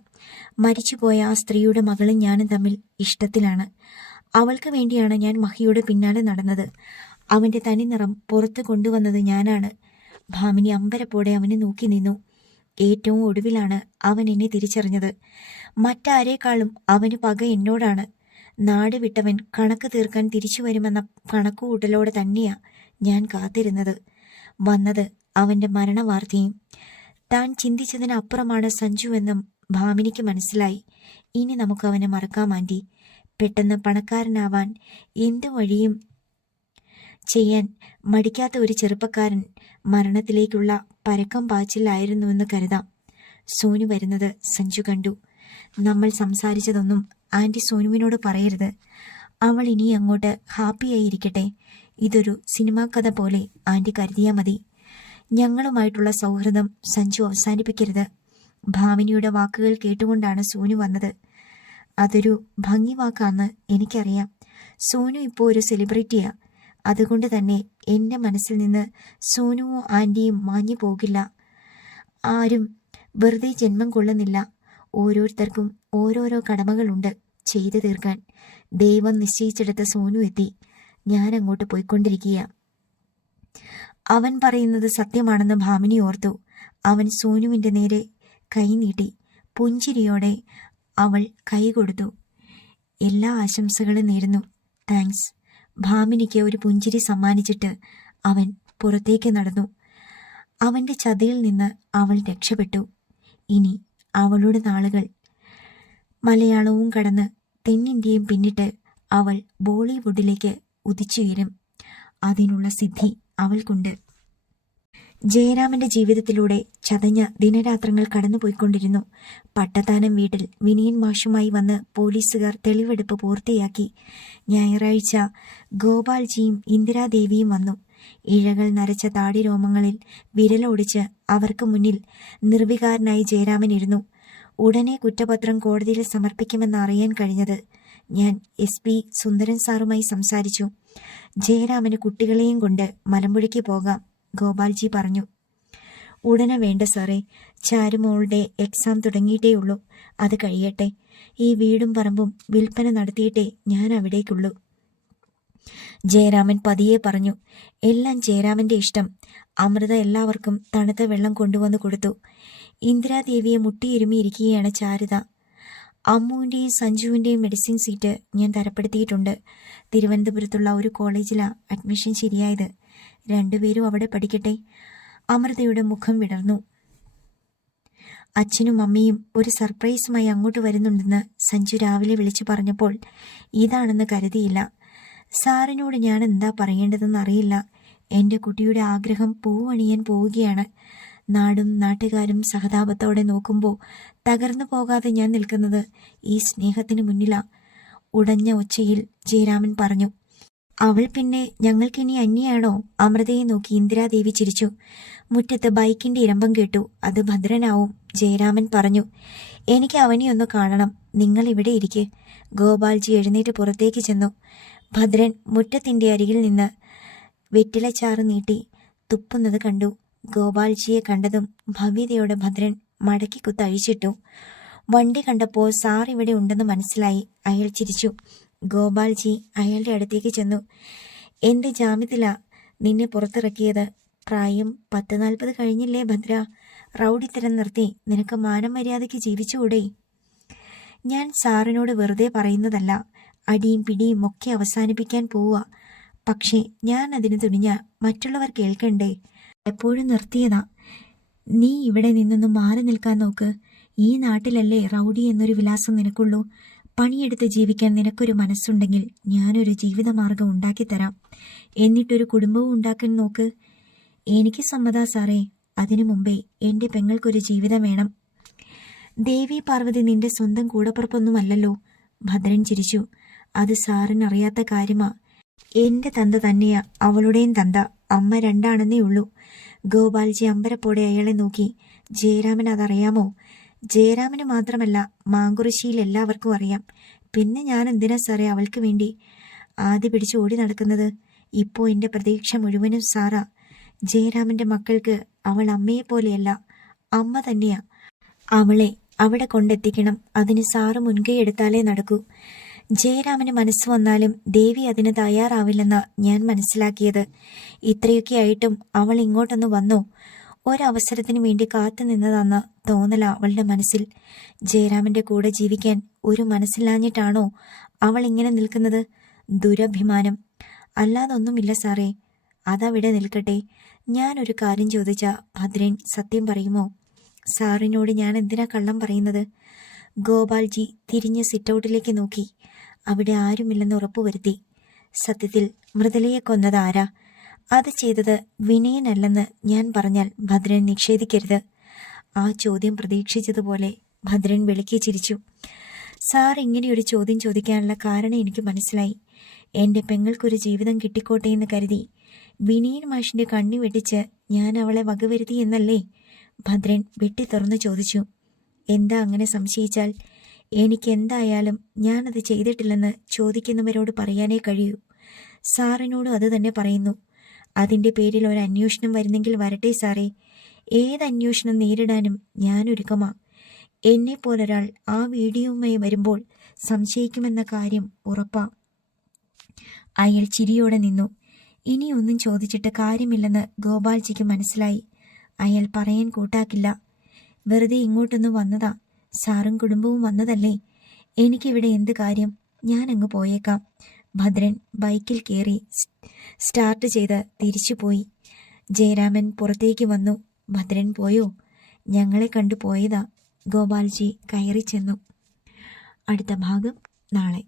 മരിച്ചുപോയ ആ സ്ത്രീയുടെ മകളും ഞാനും തമ്മിൽ ഇഷ്ടത്തിലാണ്. അവൾക്ക് വേണ്ടിയാണ് ഞാൻ മഹിയുടെ പിന്നാലെ നടന്നത്. അവൻ്റെ തനി നിറം പുറത്തു കൊണ്ടുവന്നത് ഞാനാണ്. ഭാമിനി അമ്പരപ്പോടെ അവനെ നോക്കി നിന്നു. ഏറ്റവും ഒടുവിലാണ് അവൻ എന്നെ തിരിച്ചറിഞ്ഞത്. മറ്റാരേക്കാളും അവന് പക എന്നോടാണ്. നാട് വിട്ടവൻ കണക്ക് തീർക്കാൻ തിരിച്ചു വരുമെന്ന കണക്കുകൂട്ടലോടെ തന്നെയാ ഞാൻ കാത്തിരുന്നത്. വന്നത് അവൻ്റെ മരണവാർത്തയും. താൻ ചിന്തിച്ചതിനപ്പുറമാണ് സഞ്ജു എന്നും ഭാമിനിക്ക് മനസ്സിലായി. ഇനി നമുക്ക് അവനെ മറക്കാം ആൻറ്റി. പെട്ടെന്ന് പണക്കാരനാവാൻ എന്ത് വഴിയും ചെയ്യാൻ മടിക്കാത്ത ഒരു ചെറുപ്പക്കാരൻ മരണത്തിലേക്കുള്ള പരക്കം പാച്ചിലായിരുന്നുവെന്ന് കരുതാം. സോനു വരുന്നത് സഞ്ജു കണ്ടു. നമ്മൾ സംസാരിച്ചതൊന്നും ആൻറ്റി സോനുവിനോട് പറയരുത്. അവൾ ഇനി അങ്ങോട്ട് ഹാപ്പിയായിരിക്കട്ടെ. ഇതൊരു സിനിമാ കഥ പോലെ ആൻറ്റി കരുതിയാൽ മതി. ഞങ്ങളുമായിട്ടുള്ള സൗഹൃദം സഞ്ജു അവസാനിപ്പിക്കരുത്. ഭാമിനിയുടെ വാക്കുകൾ കേട്ടുകൊണ്ടാണ് സോനു വന്നത്. അതൊരു ഭംഗി വാക്കാന്ന് എനിക്കറിയാം. സോനു ഇപ്പോൾ ഒരു സെലിബ്രിറ്റിയാ. അതുകൊണ്ട് തന്നെ എൻ്റെ മനസ്സിൽ നിന്ന് സോനുവോ ആൻറ്റിയും മാഞ്ഞു പോകില്ല. ആരും വെറുതെ ജന്മം കൊള്ളുന്നില്ല. ഓരോരുത്തർക്കും ഓരോരോ കടമകളുണ്ട് ചെയ്തു തീർക്കാൻ. ദൈവം നിശ്ചയിച്ചെടുത്ത സോനു എത്തി. ഞാൻ അങ്ങോട്ട് പോയിക്കൊണ്ടിരിക്കുക. അവൻ പറയുന്നത് സത്യമാണെന്ന് ഭാമിനി ഓർത്തു. അവൻ സോനുവിൻ്റെ നേരെ കൈ നീട്ടി. പുഞ്ചിരിയോടെ അവൾ കൈ കൊടുത്തു. എല്ലാ ആശംസകളും നേരുന്നു. താങ്ക്സ്. ഭാമിനിക്ക് ഒരു പുഞ്ചിരി സമ്മാനിച്ചിട്ട് അവൻ പുറത്തേക്ക് നടന്നു. അവൻ്റെ ചതിയിൽ നിന്ന് അവൾ രക്ഷപ്പെട്ടു. ഇനി അവളുടെ നാളുകൾ. മലയാളവും കടന്ന് തെന്നിന്ത്യയും പിന്നിട്ട് അവൾ ബോളിവുഡിലേക്ക് ഉദിച്ചുയരും. അതിനുള്ള സിദ്ധി അവൾക്കുണ്ട്. ജയരാമന്റെ ജീവിതത്തിലൂടെ ചതഞ്ഞ ദിനരാത്രങ്ങൾ കടന്നുപോയിക്കൊണ്ടിരുന്നു. പട്ടത്താനം വീട്ടിൽ വിനയൻ മാഷുമായി വന്ന് പോലീസുകാർ തെളിവെടുപ്പ് പൂർത്തിയാക്കി. ഞായറാഴ്ച ഗോപാൽജിയും ഇന്ദിരാദേവിയും വന്നു. ഇഴകൾ നരച്ച താടിരോമങ്ങളിൽ വിരലോടിച്ച് അവർക്ക് മുന്നിൽ നിർവികാരനായി ജയരാമൻ ഇരുന്നു. ഉടനെ കുറ്റപത്രം കോടതിയിൽ സമർപ്പിക്കുമെന്ന് അറിയാൻ കഴിഞ്ഞത് ഞാൻ SP സുന്ദരൻ സാറുമായി സംസാരിച്ചു. ജയരാമന് കുട്ടികളെയും കൊണ്ട് മലമ്പുഴയ്ക്ക് പോകാം, ഗോപാൽജി പറഞ്ഞു. ഉടനെ വേണ്ട സാറേ, ചാരുമോളുടെ എക്സാം തുടങ്ങിയിട്ടേയുള്ളൂ. അത് കഴിയട്ടെ. ഈ വീടും പറമ്പും വിൽപ്പന നടത്തിയിട്ടേ ഞാൻ അവിടേക്കുള്ളൂ. ജയരാമൻ പതിയെ പറഞ്ഞു. എല്ലാം ജയരാമന്റെ ഇഷ്ടം. അമൃത എല്ലാവർക്കും തണുത്ത വെള്ളം കൊണ്ടുവന്നു കൊടുത്തു. ഇന്ദിരാദേവിയെ മുട്ടിയിരുമിയിരിക്കുകയാണ് ചാരുത. അമ്മുവിൻ്റെയും സഞ്ജുവിൻ്റെയും മെഡിസിൻ സീറ്റ് ഞാൻ തരപ്പെടുത്തിയിട്ടുണ്ട്. തിരുവനന്തപുരത്തുള്ള ഒരു കോളേജിലാണ് അഡ്മിഷൻ ശരിയായത്. രണ്ടുപേരും അവിടെ പഠിക്കട്ടെ. അമൃതയുടെ മുഖം വിടർന്നു. അച്ഛനും അമ്മയും ഒരു സർപ്രൈസുമായി അങ്ങോട്ട് വരുന്നുണ്ടെന്ന് സഞ്ജു രാവിലെ വിളിച്ചു പറഞ്ഞപ്പോൾ ഇതാണെന്ന് കരുതിയില്ല. സാറിനോട് ഞാൻ എന്താ പറയേണ്ടതെന്ന് അറിയില്ല. എൻ്റെ കുട്ടിയുടെ ആഗ്രഹം പൂവണിയാൻ പോവുകയാണ്. നാടും നാട്ടുകാരും സഹതാപത്തോടെ നോക്കുമ്പോൾ തകർന്നു പോകാതെ ഞാൻ നിൽക്കുന്നത് ഈ സ്നേഹത്തിന് മുന്നിലാ. ഉടഞ്ഞ ഒച്ചയിൽ ജയരാമൻ പറഞ്ഞു. അവൾ പിന്നെ ഞങ്ങൾക്കിനി അന്യാണോ? അമൃതയെ നോക്കി ഇന്ദിരാദേവി ചിരിച്ചു. മുറ്റത്ത് ബൈക്കിന്റെ ഇരമ്പം കേട്ടു. അത് ഭദ്രനാവും, ജയരാമൻ പറഞ്ഞു. എനിക്ക് അവനെയൊന്ന് കാണണം. നിങ്ങൾ ഇവിടെ ഇരിക്കെ. ഗോപാൽജി എഴുന്നേറ്റ് പുറത്തേക്ക് ചെന്നു. ഭദ്രൻ മുറ്റത്തിന്റെ അരികിൽ നിന്ന് വെറ്റിലച്ചാറ് നീട്ടി തുപ്പുന്നത് കണ്ടു. ഗോപാൽജിയെ കണ്ടതും ഭവ്യതയോടെ ഭദ്രൻ മടക്കി കുത്തഴിച്ചിട്ടു. വണ്ടി കണ്ടപ്പോൾ സാർ ഇവിടെ ഉണ്ടെന്ന് മനസ്സിലായി. അയാൾ ചിരിച്ചു. ഗോപാൽജി അയാളുടെ അടുത്തേക്ക് ചെന്നു. എൻ്റെ ജാമ്യത്തിലാ നിന്നെ പുറത്തിറക്കിയത്. പ്രായം 40-40 കഴിഞ്ഞില്ലേ ഭദ്ര? റൗഡിത്തരം നിർത്തി നിനക്ക് മാനം മര്യാദയ്ക്ക് ജീവിച്ചുകൂടെ? ഞാൻ സാറിനോട് വെറുതെ പറയുന്നതല്ല. അടിയും പിടിയും ഒക്കെ അവസാനിപ്പിക്കാൻ പോവുക. പക്ഷേ ഞാൻ അതിന് തുനിഞ്ഞ മറ്റുള്ളവർ കേൾക്കണ്ടേ? എപ്പോഴും നിർത്തിയതാ. നീ ഇവിടെ നിന്നൊന്ന് മാറി നിൽക്കാൻ നോക്ക്. ഈ നാട്ടിലല്ലേ റൗഡി എന്നൊരു വിലാസം നിനക്കുള്ളൂ. പണിയെടുത്ത് ജീവിക്കാൻ നിനക്കൊരു മനസ്സുണ്ടെങ്കിൽ ഞാനൊരു ജീവിതമാർഗം ഉണ്ടാക്കിത്തരാം. എന്നിട്ടൊരു കുടുംബവും ഉണ്ടാക്കാൻ നോക്ക്. എനിക്ക് സമ്മതാ സാറേ. അതിനു മുമ്പേ എൻ്റെ പെങ്ങൾക്കൊരു ജീവിതം വേണം. ദേവി പാർവതി നിന്റെ സ്വന്തം കൂടപ്പുറപ്പൊന്നുമല്ലല്ലോ. ഭദ്രൻ ചിരിച്ചു. അത് സാറിനറിയാത്ത കാര്യമാ. എൻ്റെ തന്ത തന്നെയാ അവളുടെയും തന്ത. അമ്മ രണ്ടാണെന്നേ ഉള്ളൂ. ഗോപാൽജി അമ്പരപ്പോടെ അയാളെ നോക്കി. ജയരാമൻ അതറിയാമോ? ജയരാമന് മാത്രമല്ല, മാങ്കുറിശ്ശിയിൽ എല്ലാവർക്കും അറിയാം. പിന്നെ ഞാൻ എന്തിനാ സാറേ അവൾക്ക് വേണ്ടി ആദ്യ പിടിച്ച് ഓടി നടക്കുന്നത്? ഇപ്പോൾ എൻ്റെ പ്രതീക്ഷ മുഴുവനും സാറാ. ജയരാമൻ്റെ മക്കൾക്ക് അവൾ അമ്മയെപ്പോലെയല്ല, അമ്മ തന്നെയാ. അവളെ അവിടെ കൊണ്ടെത്തിക്കണം. അതിന് സാറ് മുൻകൈ എടുത്താലേ നടക്കൂ. ജയരാമന് മനസ്സ് വന്നാലും ദേവി അതിന് തയ്യാറാവില്ലെന്നാ ഞാൻ മനസ്സിലാക്കിയത്. ഇത്രയൊക്കെ ആയിട്ടും അവൾ ഇങ്ങോട്ടൊന്ന് വന്നോ? ഒരവസരത്തിന് വേണ്ടി കാത്തു നിന്നതാന്ന തോന്നല അവളുടെ മനസ്സിൽ. ജയരാമന്റെ കൂടെ ജീവിക്കാൻ ഒരു മനസ്സില്ലാഞ്ഞിട്ടാണോ അവൾ ഇങ്ങനെ നിൽക്കുന്നത്? ദുരഭിമാനം അല്ലാതൊന്നുമില്ല സാറേ. അതവിടെ നിൽക്കട്ടെ. ഞാനൊരു കാര്യം ചോദിച്ച ഭദ്രൻ സത്യം പറയുമോ? സാറിനോട് ഞാൻ എന്തിനാ കള്ളം പറയുന്നത്? ഗോപാൽജി തിരിഞ്ഞ് സിറ്റൗട്ടിലേക്ക് നോക്കി. അവിടെ ആരുമില്ലെന്ന് ഉറപ്പുവരുത്തി. സത്യത്തിൽ മൃദുലയെ കൊന്നത് ആരാ? അത് ചെയ്തത് വിനയനല്ലെന്ന് ഞാൻ പറഞ്ഞാൽ ഭദ്രൻ നിഷേധിക്കരുത്. ആ ചോദ്യം പ്രതീക്ഷിച്ചതുപോലെ ഭദ്രൻ വെളുക്കി ചിരിച്ചു. സാർ ഇങ്ങനെയൊരു ചോദ്യം ചോദിക്കാനുള്ള കാരണം എനിക്ക് മനസ്സിലായി. എൻ്റെ പെങ്ങൾക്കൊരു ജീവിതം കിട്ടിക്കോട്ടെ എന്ന് കരുതി വിനയൻ മാഷിന്റെ കണ്ണി വെട്ടിച്ച് ഞാൻ അവളെ വകവരുത്തി എന്നല്ലേ? ഭദ്രൻ വെട്ടി തുറന്നു ചോദിച്ചു. എന്താ അങ്ങനെ സംശയിച്ചാൽ? എനിക്കെന്തായാലും ഞാനത് ചെയ്തിട്ടില്ലെന്ന് ചോദിക്കുന്നവരോട് പറയാനേ കഴിയൂ. സാറിനോടും അത് തന്നെ പറയുന്നു. അതിൻ്റെ പേരിൽ ഒരു അന്വേഷണം വരുന്നെങ്കിൽ വരട്ടെ സാറേ. ഏത് അന്വേഷണം നേരിടാനും ഞാനൊരുക്കമാ. എന്നെപ്പോലൊരാൾ ആ വീഡിയോയുമായി വരുമ്പോൾ സംശയിക്കുമെന്ന കാര്യം ഉറപ്പാ. അയാൾ ചിരിയോടെ നിന്നു. ഇനിയൊന്നും ചോദിച്ചിട്ട് കാര്യമില്ലെന്ന് ഗോപാൽജിക്ക് മനസ്സിലായി. അയാൾ പറയാൻ കൂട്ടാക്കില്ല. വെറുതെ ഇങ്ങോട്ടൊന്ന് വന്നതാ. സാറും കുടുംബവും വന്നതല്ലേ. എനിക്കിവിടെ എന്ത് കാര്യം? ഞാനങ്ങ് പോയേക്കാം. ഭദ്രൻ ബൈക്കിൽ കയറി സ്റ്റാർട്ട് ചെയ്ത് തിരിച്ചുപോയി. ജയരാമൻ പുറത്തേക്ക് വന്നു. ഭദ്രൻ പോയോ? ഞങ്ങളെ കണ്ടു പോയതാ. ഗോപാൽജി കയറി ചെന്നു. അടുത്ത ഭാഗം നാളെ.